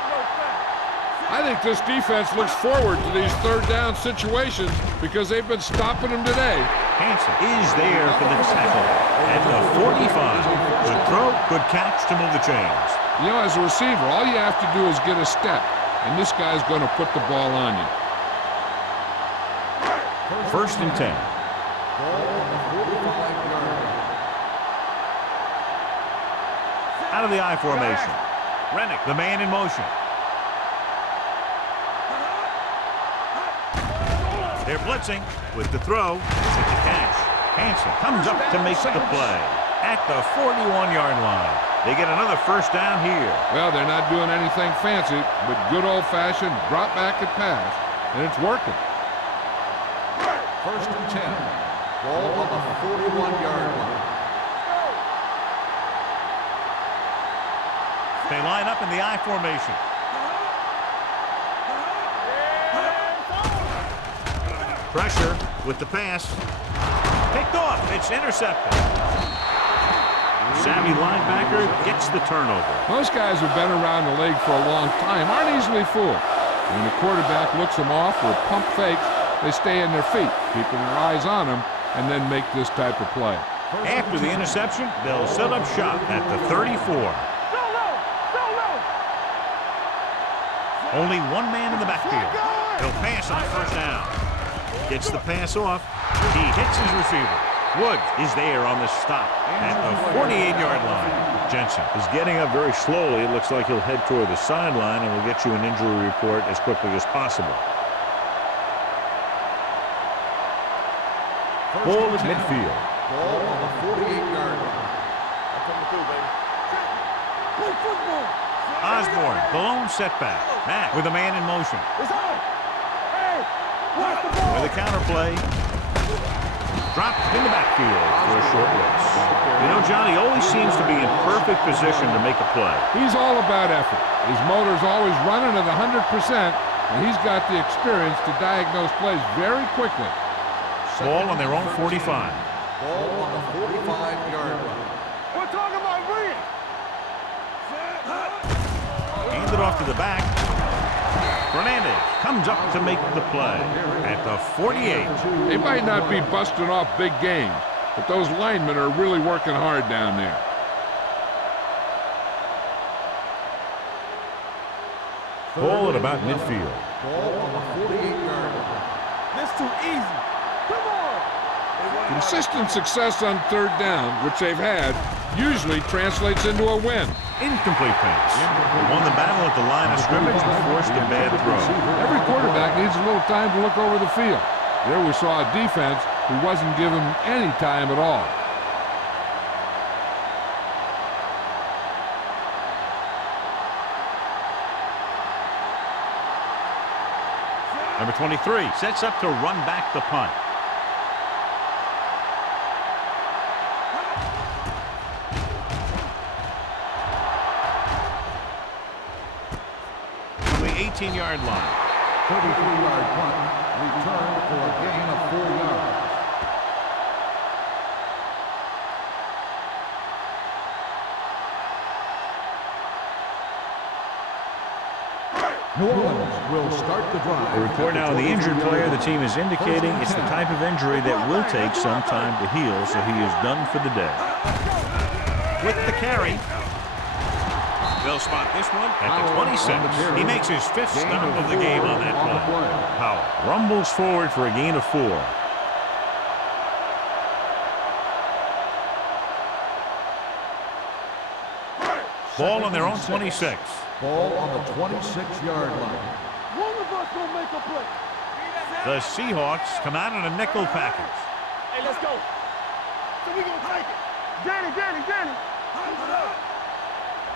No foul. I think this defense looks forward to these third down situations because they've been stopping them today. Hansen is there for the tackle at the 45. Good throw, good catch to move the chains. You know, as a receiver, all you have to do is get a step, and this guy's going to put the ball on you. First and 10. Ball on the 45-yard line. Out of the I formation. Rennick, the man in motion. They're blitzing with the throw. With the catch. Hansen comes up to make the play at the 41-yard line. They get another first down here. Well, they're not doing anything fancy, but good old-fashioned drop back and pass, and it's working. First and 10. Ball on the 41-yard line. They line up in the I formation. Pressure with the pass. Picked off. It's intercepted. Savvy linebacker gets the turnover. Most guys who've been around the league for a long time aren't easily fooled. When the quarterback looks them off with pump fakes, they stay in their feet, keeping their eyes on them, and then make this type of play. After the interception, they'll set up shop at the 34. Only one man in the backfield. He'll pass on first down. Gets the pass off. He hits his receiver. Woods is there on the stop at the 48-yard line. Jensen is getting up very slowly. It looks like he'll head toward the sideline, and we'll get you an injury report as quickly as possible. Ball at midfield. Ball on the 48-yard line. I'm coming through, baby. Play football. Osborne, the lone setback. Matt with a man in motion. It's on. Hey, watch the ball. With a counterplay. Dropped in the backfield for a short blitz. You know, Johnny always seems to be in perfect position to make a play. He's all about effort. His motor's always running at 100%, and he's got the experience to diagnose plays very quickly. Ball on their own 45. Ball on the 45-yard line. We're talking about ring. Hand it off to the back. Fernandez comes up to make the play at the 48. They might not be busting off big games, but those linemen are really working hard down there. Ball at about midfield. Ball on the 48-yard line. This too easy. Come on. Consistent success on third down, which they've had, usually translates into a win. Incomplete pass. They won the battle at the line of scrimmage and forced a bad throw. Every quarterback needs a little time to look over the field. There we saw a defense who wasn't given any time at all. Number 23 sets up to run back the punt. From the 18-yard line. 33-yard punt. Return for a gain of 4 yards. New Orleans will start the drive. A report now on the injured player. The team is indicating it's the type of injury that will take some time to heal, so he is done for the day. With the carry. They'll spot this one at the 26. He makes his 5th stop of the game on that play. Powell rumbles forward for a gain of 4. Ball on their own 26. Ball on the 26-yard line. One of us gonna make a play. The Seahawks come out in a nickel package. Hey, let's go. So we gonna take it. Danny.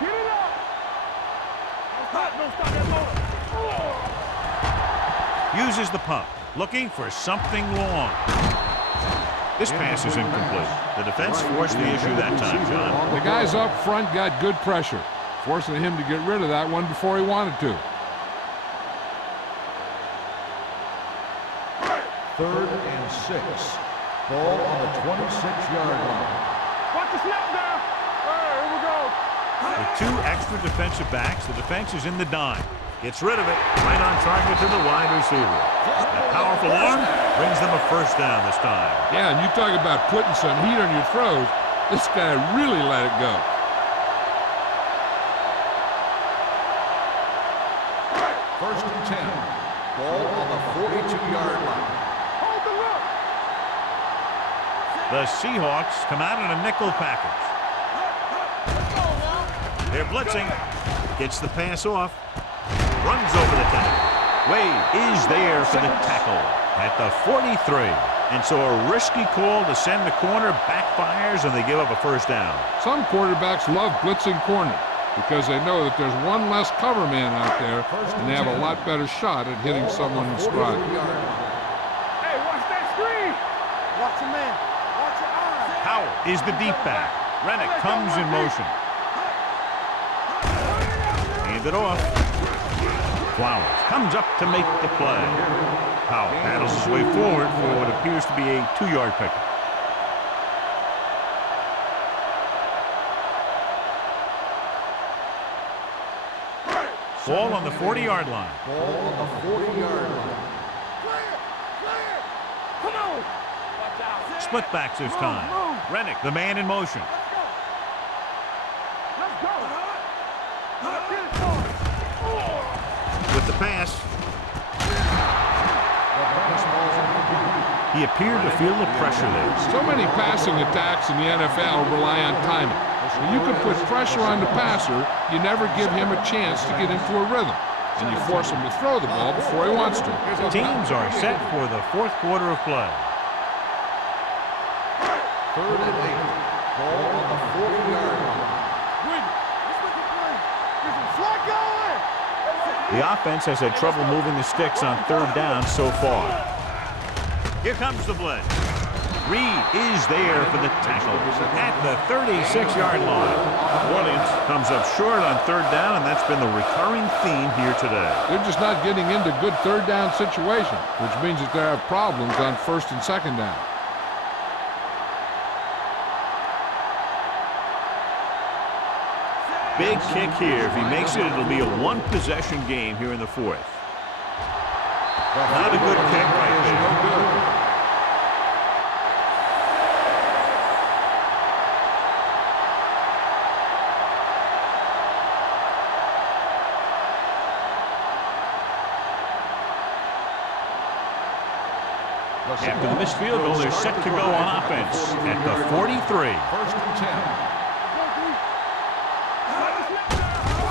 Get it up. Don't stop that motor. Uses the pump, looking for something long. This pass is incomplete. The defense forced the issue that time, John. The guys up front got good pressure, forcing him to get rid of that one before he wanted to. 3rd and 6. Ball on the 26-yard line. Watch the snap down. Here we go. With 2 extra defensive backs, the defense is in the dime. Gets rid of it, right on target to the wide receiver. That powerful arm brings them a first down this time. Yeah, and you talk about putting some heat on your throws. This guy really let it go. 1st and 10. Ball on the 42-yard line. Hold the look. The Seahawks come out in a nickel package. They're blitzing. Gets the pass off. Runs over the tackle. Wade is there for the tackle at the 43. And so a risky call to send the corner backfires, and they give up a first down. Some quarterbacks love blitzing corner because they know that there's one less cover man out there, and they have a lot better shot at hitting someone in stride. Hey, watch that screen. Watch your man. Watch your eyes. Powell is the deep back. Rennick comes in motion. Hand it off. Flowers comes up to make the play. Powell paddles his way forward for what appears to be a 2-yard pickup. Ball on the 40-yard line. Ball on the 40-yard line. Clear. Come on. Watch out. Split backs this time. Rennick, the man in motion. Let's go. Get it started. With the pass, he appeared to feel the pressure there. So many passing attacks in the NFL rely on timing. When you can put pressure on the passer, you never give him a chance to get into a rhythm, and you force him to throw the ball before he wants to. Teams are set for the 4th quarter of play. 3rd and 8. Ball on the 40-yard line. The offense has had trouble moving the sticks on 3rd down so far. Here comes the blitz. Reed is there for the tackle at the 36-yard line. Orleans comes up short on 3rd down, and that's been the recurring theme here today. They're just not getting into good 3rd down situations, which means that they have problems on 1st and 2nd down. big kick here. If he makes it, it'll be a one-possession game here in the fourth. Not a good kick right there. After the missed field goal, they're set to go on offense at the 43. First and 10.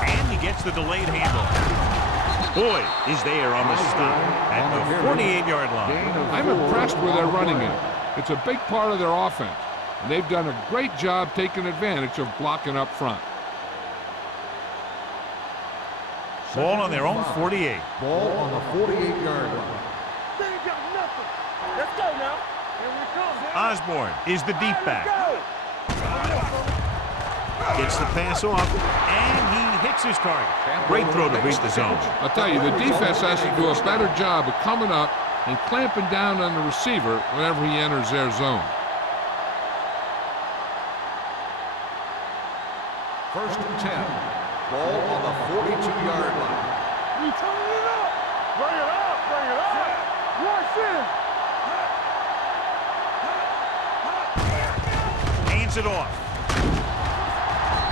And he gets the delayed handle. Boyd is there on the stop at the 48-yard line. I'm impressed with their running game. It's a big part of their offense, and they've done a great job taking advantage of blocking up front. Ball on their own 48. Ball on the 48-yard line. They ain't got nothing. Let's go now. Here we go. Osborne is the deep back. Gets the pass off, and he hits his target. Great throw to beat the zone. I'll tell you, the defense has to do a better job of coming up and clamping down on the receiver whenever he enters their zone. First and 10. Ball on the 42-yard line. We turning it up. Bring it up. Bring it up. Rush in. Hands it off.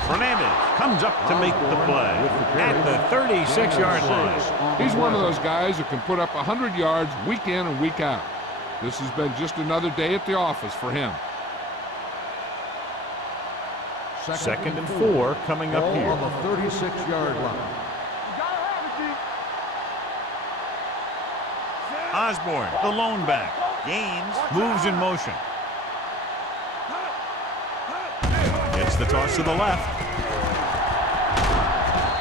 Fernandez comes up to make the play at the 36-yard line. He's one of those guys who can put up 100 yards week in and week out. This has been just another day at the office for him. Second and 4 coming up here. On the 36-yard line. Osborne, the lone back. Gaines moves in motion. Gets the toss to the left.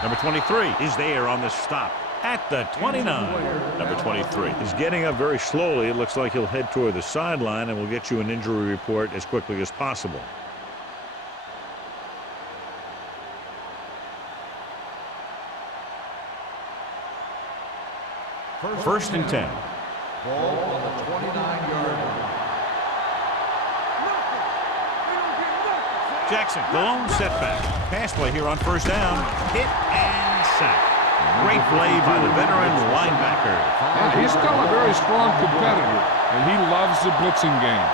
Number 23 is there on the stop at the 29. Number 23 is getting up very slowly. It looks like he'll head toward the sideline, and we'll get you an injury report as quickly as possible. First and 10. Ball on the 29-yard line. Jackson, the lone setback. Pass play here on first down. Hit and sack. Great play by the veteran linebacker. And he's still a very strong competitor, and he loves the blitzing game.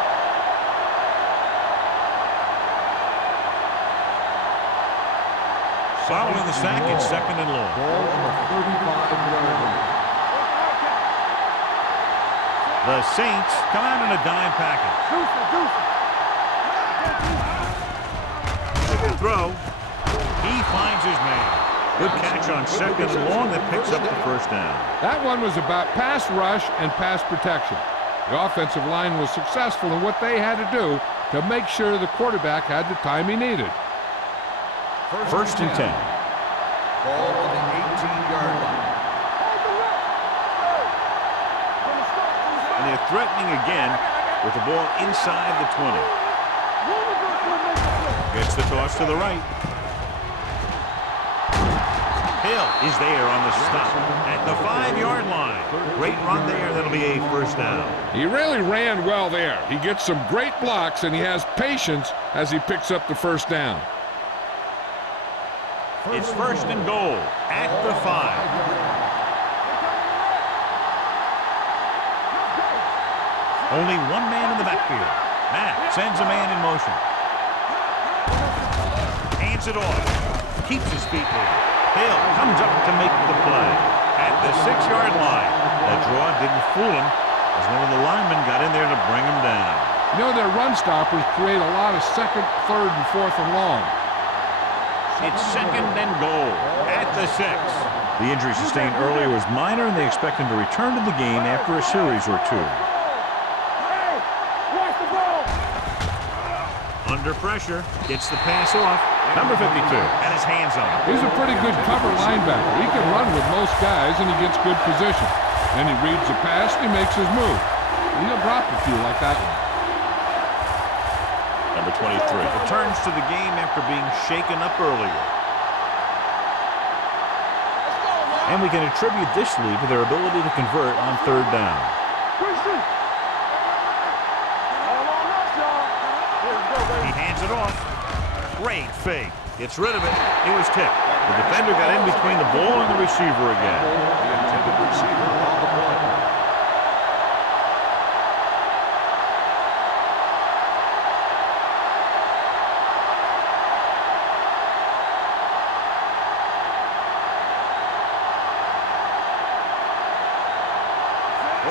Following the sack, it's second and long. Ball on the 35-yard line. The Saints come out in a dime package. With the throw, he finds his man. Good catch on second and long that picks up the first down. That one was about pass rush and pass protection. The offensive line was successful in what they had to do to make sure the quarterback had the time he needed. First and 10. Ball on the 18-yard line. And they're threatening again with the ball inside the 20. Gets the toss to the right. Hill is there on the stop at the 5-yard line. Great run there. That'll be a first down. He really ran well there. He gets some great blocks, and he has patience as he picks up the first down. It's first and goal at the 5. Only one man in the backfield. Matt sends a man in motion. Hands it off. Keeps his feet moving. Hill comes up to make the play at the 6-yard line. That draw didn't fool him as one of the linemen got in there to bring him down. You know, their run stoppers create a lot of second, third, and fourth and long. It's second and goal at the 6. The injury sustained earlier was minor, and they expect him to return to the game after a series or two. Under pressure, gets the pass off. Number 52 and his hands on it. He's a pretty good cover linebacker. He can run with most guys, and he gets good position. Then he reads the pass, and he makes his move. He'll drop a few like that one. Number 23 returns to the game after being shaken up earlier. And we can attribute this lead to their ability to convert on third down. He hands it off. Great fake. Gets rid of it. It was tipped. The defender got in between the ball and the receiver again. The intended receiver on the play.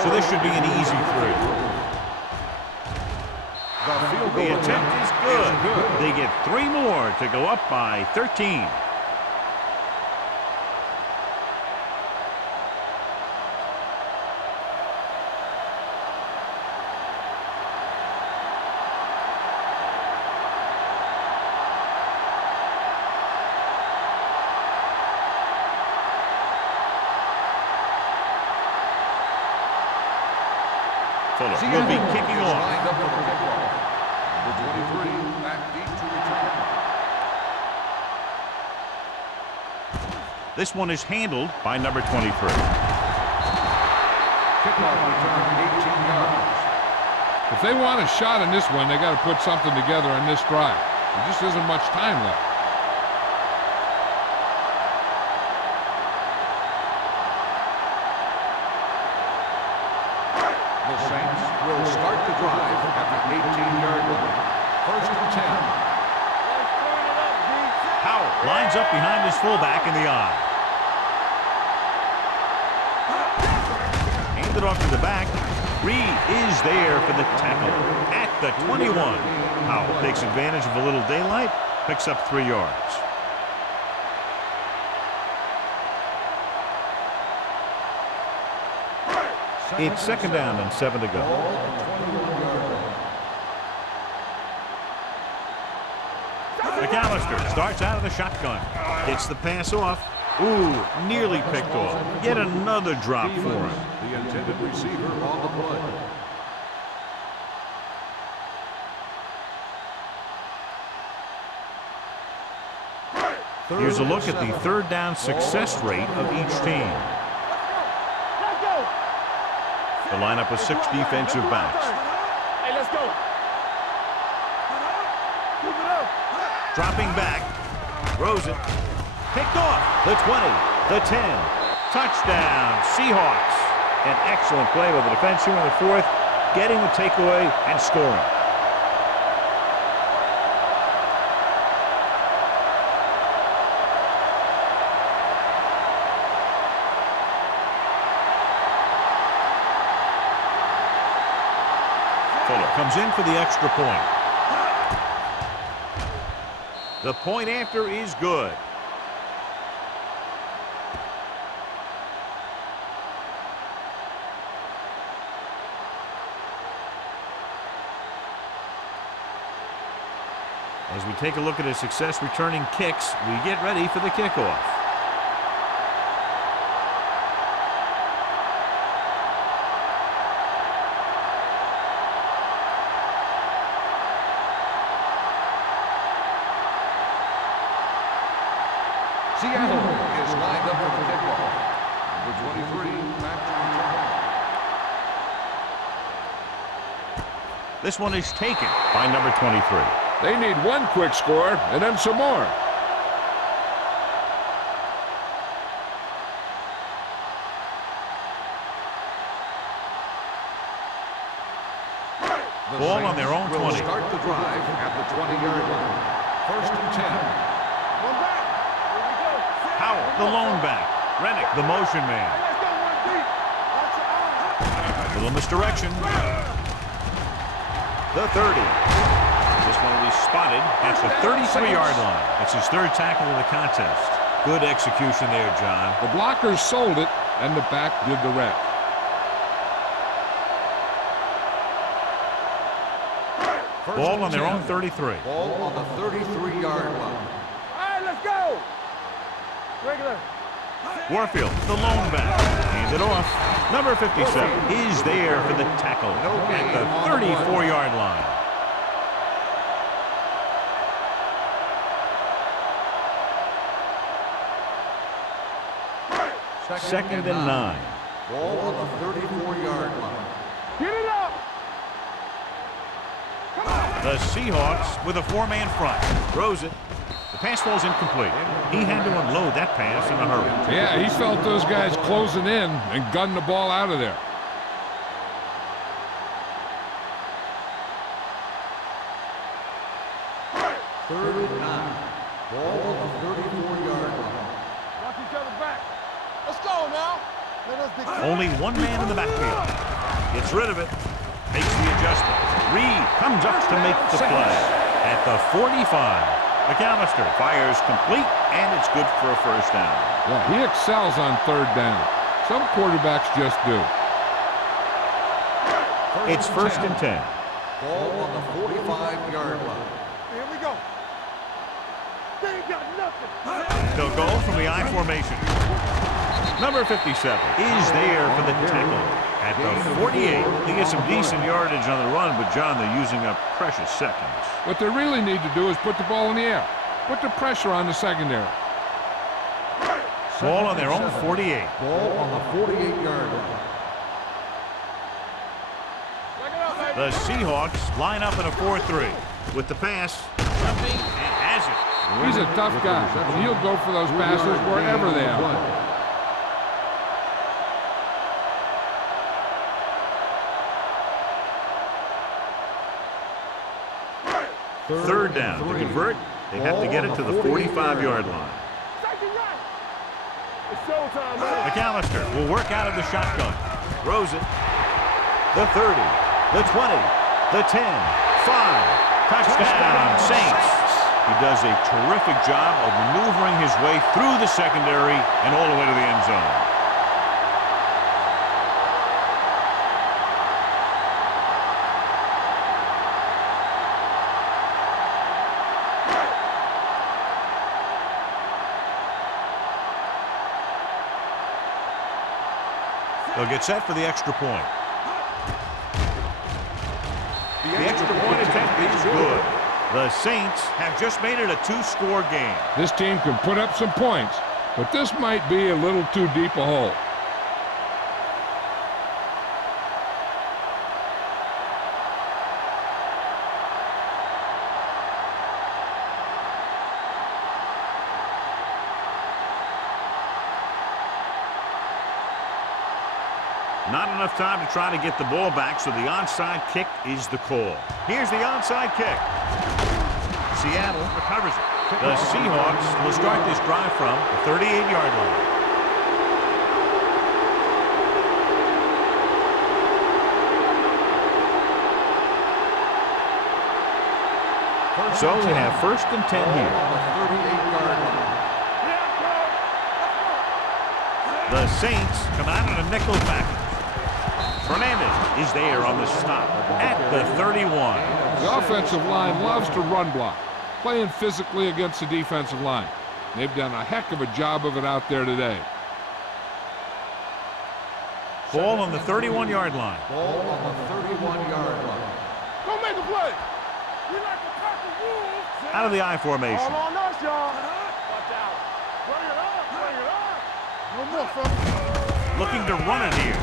So this should be an easy three. The attempt is good. They get 3 more to go up by 13. Fuller will be kicking off. Lined up for the kickoff. Number 23, back deep to return. This one is handled by number 23. Kickoff return 18 yards. If they want a shot in this one, they got to put something together on this drive. There just isn't much time left. The Saints will start the drive at the 18-yard line. First and 10. Let's turn it up, D. Howell lines up behind his fullback in the eye. Handed off to the back. Reed is there for the tackle at the 21. Howell takes advantage of a little daylight, picks up 3 yards. It's second down and 7 to go. McAllister starts out of the shotgun. Gets the pass off. Ooh, nearly picked off. Yet another drop for him. The intended receiver on the play. Here's a look at the third down success rate of each team. Let's go. The lineup of 6 defensive backs. Hey, let's go. Keep it up. Dropping back. Throws it. Picked off. The 20. The 10. Touchdown. Seahawks. An excellent play by the defense here in the fourth, getting the takeaway and scoring. Fuller comes in for the extra point. The point after is good. As we take a look at his success returning kicks, we get ready for the kickoff. Seattle is lined up for the kickoff. Number 23, back to return. This one is taken by number 23. They need one quick score and then some more. The Ball on Saints their own will 20. start the drive at the 20-yard line. First and 10. One back. Here we go. Howell, the lone back. Rennick, the motion man. Let's go, one deep. Watch your eyes. Little misdirection. The 30. This one will be spotted at the 33-yard line. That's his third tackle of the contest. Good execution there, John. The blockers sold it, and the back did the rest. Ball on their own 33. Ball on the 33-yard line. All right, let's go. Regular. Warfield, the lone back. Handed off. Number 57 is there for the tackle at the 34-yard line. Second and 9. Ball on the 34-yard line. Get it up. Come on. The Seahawks with a 4-man front. Throws it. The pass falls incomplete. He had to unload that pass in a hurry. Yeah, he felt those guys closing in and gunned the ball out of there. Third and 9. Ball on the 34-yard line. Watch each other back. Let's go now. Let us dig. Only one man in the backfield. Gets rid of it. Makes the adjustment. Reed comes up to make the play. At the 45, McAllister fires complete, and it's good for a first down. Yeah, he excels on third down. Some quarterbacks just do. It's first and 10. Ball on the 45-yard line. Here we go. They ain't got nothing. They'll go from the I formation. Number 57 is there for the tackle. At the 48, they get some decent yardage on the run, but John, they're using up precious seconds. What they really need to do is put the ball in the air. Put the pressure on the secondary. Ball on their own 48. Ball on the 48-yard line. The Seahawks line up in a 4-3. With the pass, jumping, and has it. He's a tough guy, and he'll go for those passes wherever they are. Third down. To convert, they have to get it to the 45-yard line. It's showtime, man. McAllister will work out of the shotgun. Throws it. The 30, the 20, the 10, 5. Touchdown, Saints. He does a terrific job of maneuvering his way through the secondary and all the way to the end zone. They'll get set for the extra point. The extra point attempt is good. The Saints have just made it a 2-score game. This team can put up some points, but this might be a little too deep a hole. Not enough time to try to get the ball back, so the onside kick is the call. Here's the onside kick. Seattle recovers it. The Seahawks will start this drive from the 38-yard line. So we have first and 10 here. The Saints come out in a nickel package. Fernandez is there on the stop at the 31. The offensive line loves to run block, playing physically against the defensive line. They've done a heck of a job of it out there today. Ball on the 31-yard line. Ball on the 31-yard line. Don't make a play. We like a pack of wolves. Out of the I formation. All on us, y'all. Watch out. Bring it up. Bring it up. No more, fellas. Looking to run it here.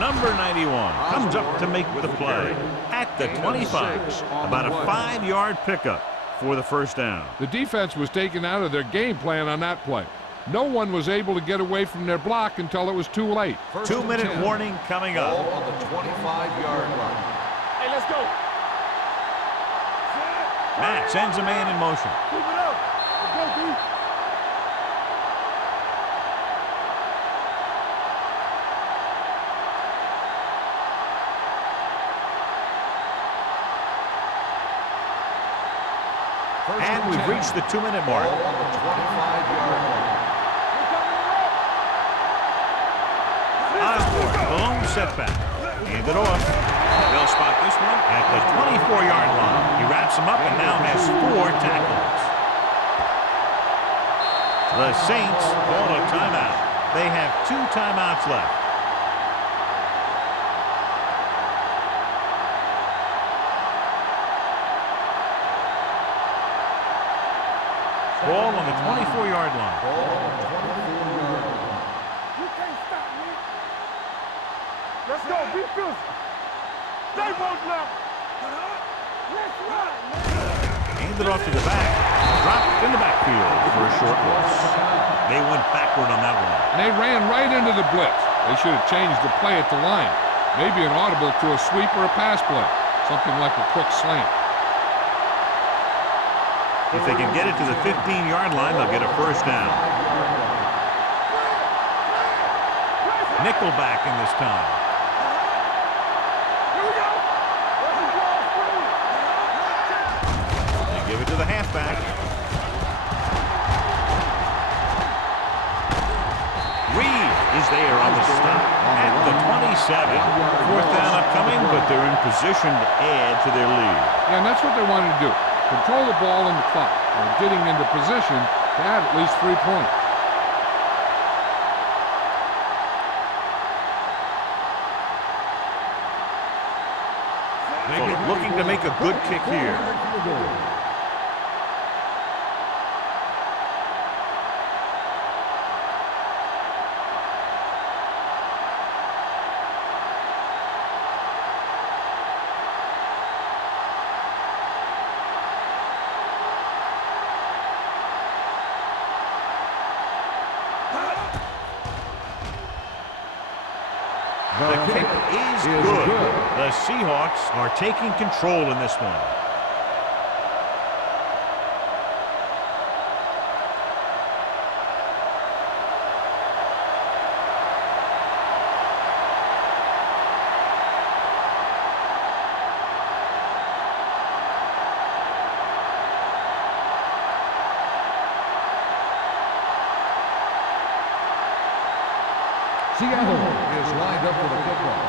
Number 91 comes up to make the play at the 25. About a 5-yard pickup for the first down. The defense was taken out of their game plan on that play. No one was able to get away from their block until it was too late. 2-minute warning coming up. Ball on the 25-yard line. Hey, let's go. Matt sends a man in motion. Keep it up. Let's go, D. And we've reached the 2-minute mark. Ball on the 25-yard line. Osborne, the lone setback. Hand it off. They'll spot this one at the 24-yard line. He wraps him up and now has 4 tackles. The Saints call a timeout. They have 2 timeouts left. Ball on the 24-yard line. Ball on the 24-yard line. You can't stop me. Let's go. Be physical. Stay both now. Handed off to the back. Dropped in the backfield for a short loss. They went backward on that one. And they ran right into the blitz. They should have changed the play at the line. Maybe an audible to a sweep or a pass play. Something like a quick slant. If they can get it to the 15-yard line, they'll get a first down. Nickelback in this time. They give it to the halfback. Reed is there on the stop at the 27. Fourth down upcoming, but they're in position to add to their lead. Yeah, and that's what they wanted to do. Control the ball and the clock, and getting into position to add at least 3 points. Looking to make a good kick here. The kick is good. The Seahawks are taking control in this one. Seattle is lined up for the kickoff.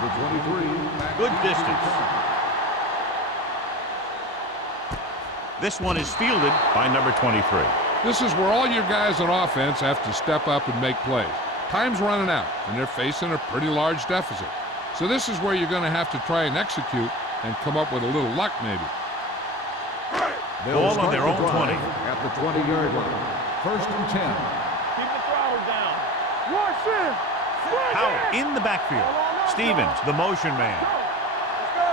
Number 23. Good distance. This one is fielded by number 23. This is where all your guys on offense have to step up and make plays. Time's running out, and they're facing a pretty large deficit. So this is where you're going to have to try and execute and come up with a little luck maybe. Ball on their own 20. At the 20-yard line. First and 10. Keep the throttle down. Watch him. Howard in the backfield. Stevens, the motion man. Let's go.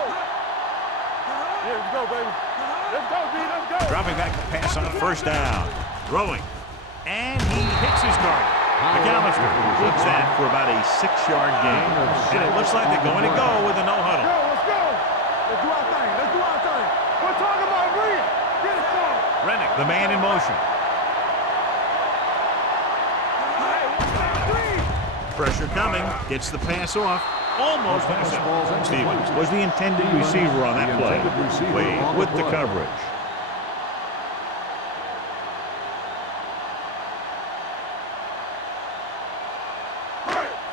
Yeah, let's go, baby. Let's go, B. Let's go. Dropping back to pass on first down. Throwing. And he hits his target. McAllister hits that for about a 6-yard gain. And it looks like they're going to go with a no-huddle. Let's go. Let's do our thing. Let's do our thing. We're talking about Rhea. Get it started. Rennick, the man in motion. Pressure coming. Gets the pass off. Almost intercepted. Stevens was the intended receiver on that play. Wade with the coverage.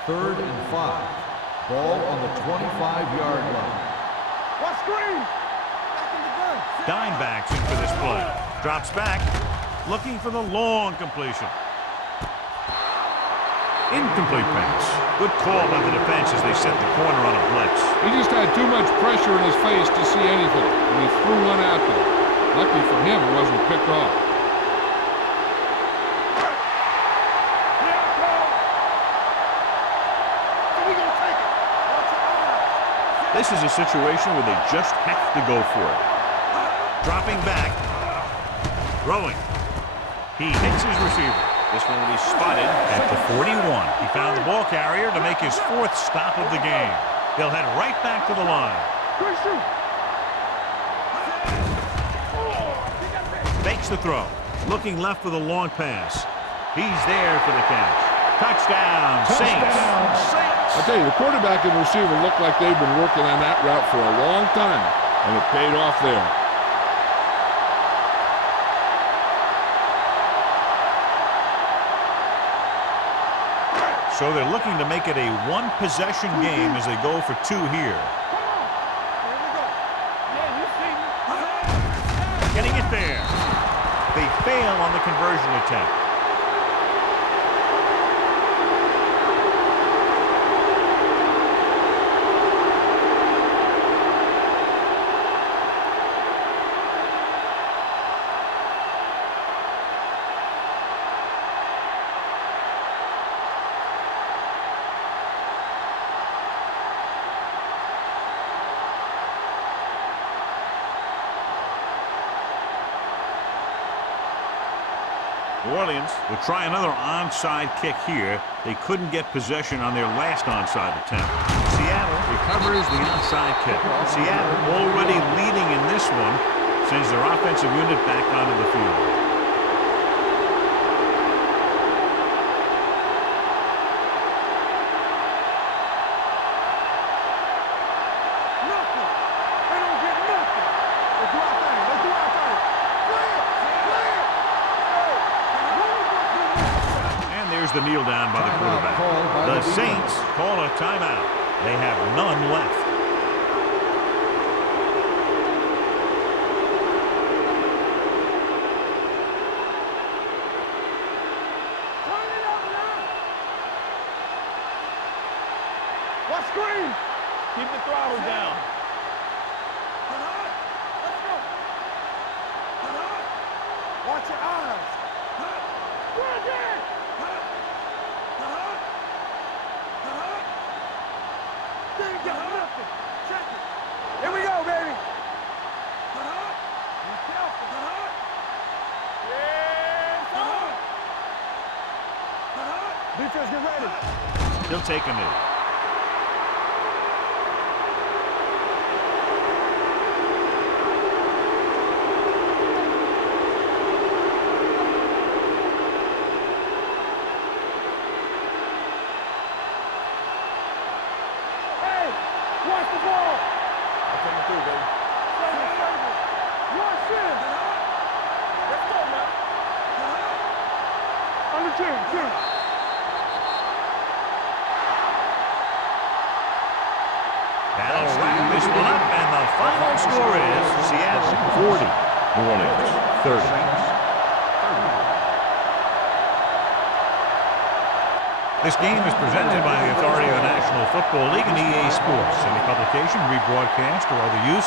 Third and 5. Ball on the 25-yard line. What screen? Dime backs in for this play. Drops back. Looking for the long completion. Incomplete pass. Good call by the defense as they set the corner on a blitz. He just had too much pressure in his face to see anything, and he threw one out there. Lucky for him, it wasn't picked off. This is a situation where they just have to go for it. Dropping back. Throwing. He hits his receiver. This one will be spotted at the 41. He found the ball carrier to make his 4th stop of the game. They'll head right back to the line. Makes the throw. Looking left for the long pass. He's there for the catch. Touchdown, Saints. I tell you, the quarterback and receiver look like they've been working on that route for a long time, and it paid off there. So they're looking to make it a one-possession game as they go for 2 here. Getting it there. They fail on the conversion attempt. New Orleans will try another onside kick here. They couldn't get possession on their last onside attempt. Seattle recovers the onside kick. Seattle already leading in this one, sends their offensive unit back onto the field. The kneel down by the quarterback. The Saints call a timeout. They have none left. Turn it up now. Watch screen. Keep the throttle down. Let's go. Watch your eyes. We're there. Here we go, baby. Be careful. Defense, get ready. He'll take a knee. Watch the ball. I'm coming through, baby. Watch it. Let's go, man. On the team. That'll wrap this one up, and the final score is Seattle 40, New Orleans 30. This game is presented by the authority of the National Football League and EA Sports. Any publication, rebroadcast, or other use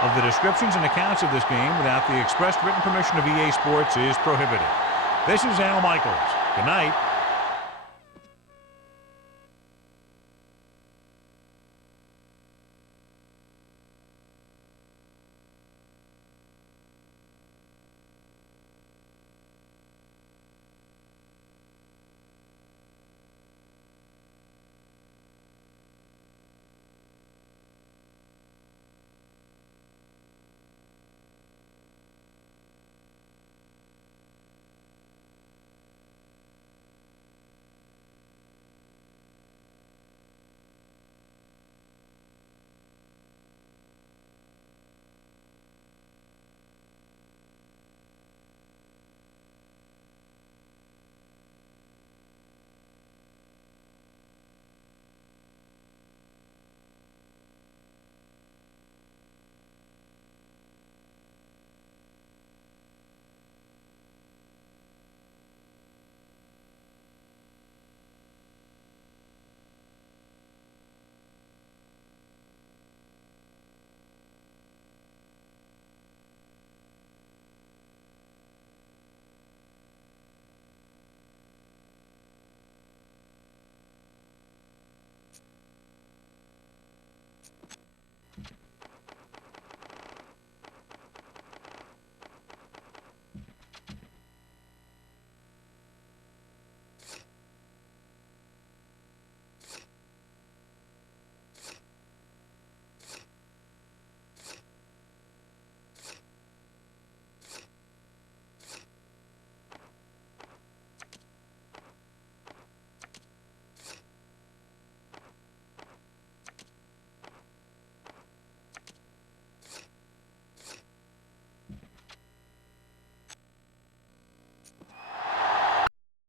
of the descriptions and accounts of this game without the expressed written permission of EA Sports is prohibited. This is Al Michaels. Good night.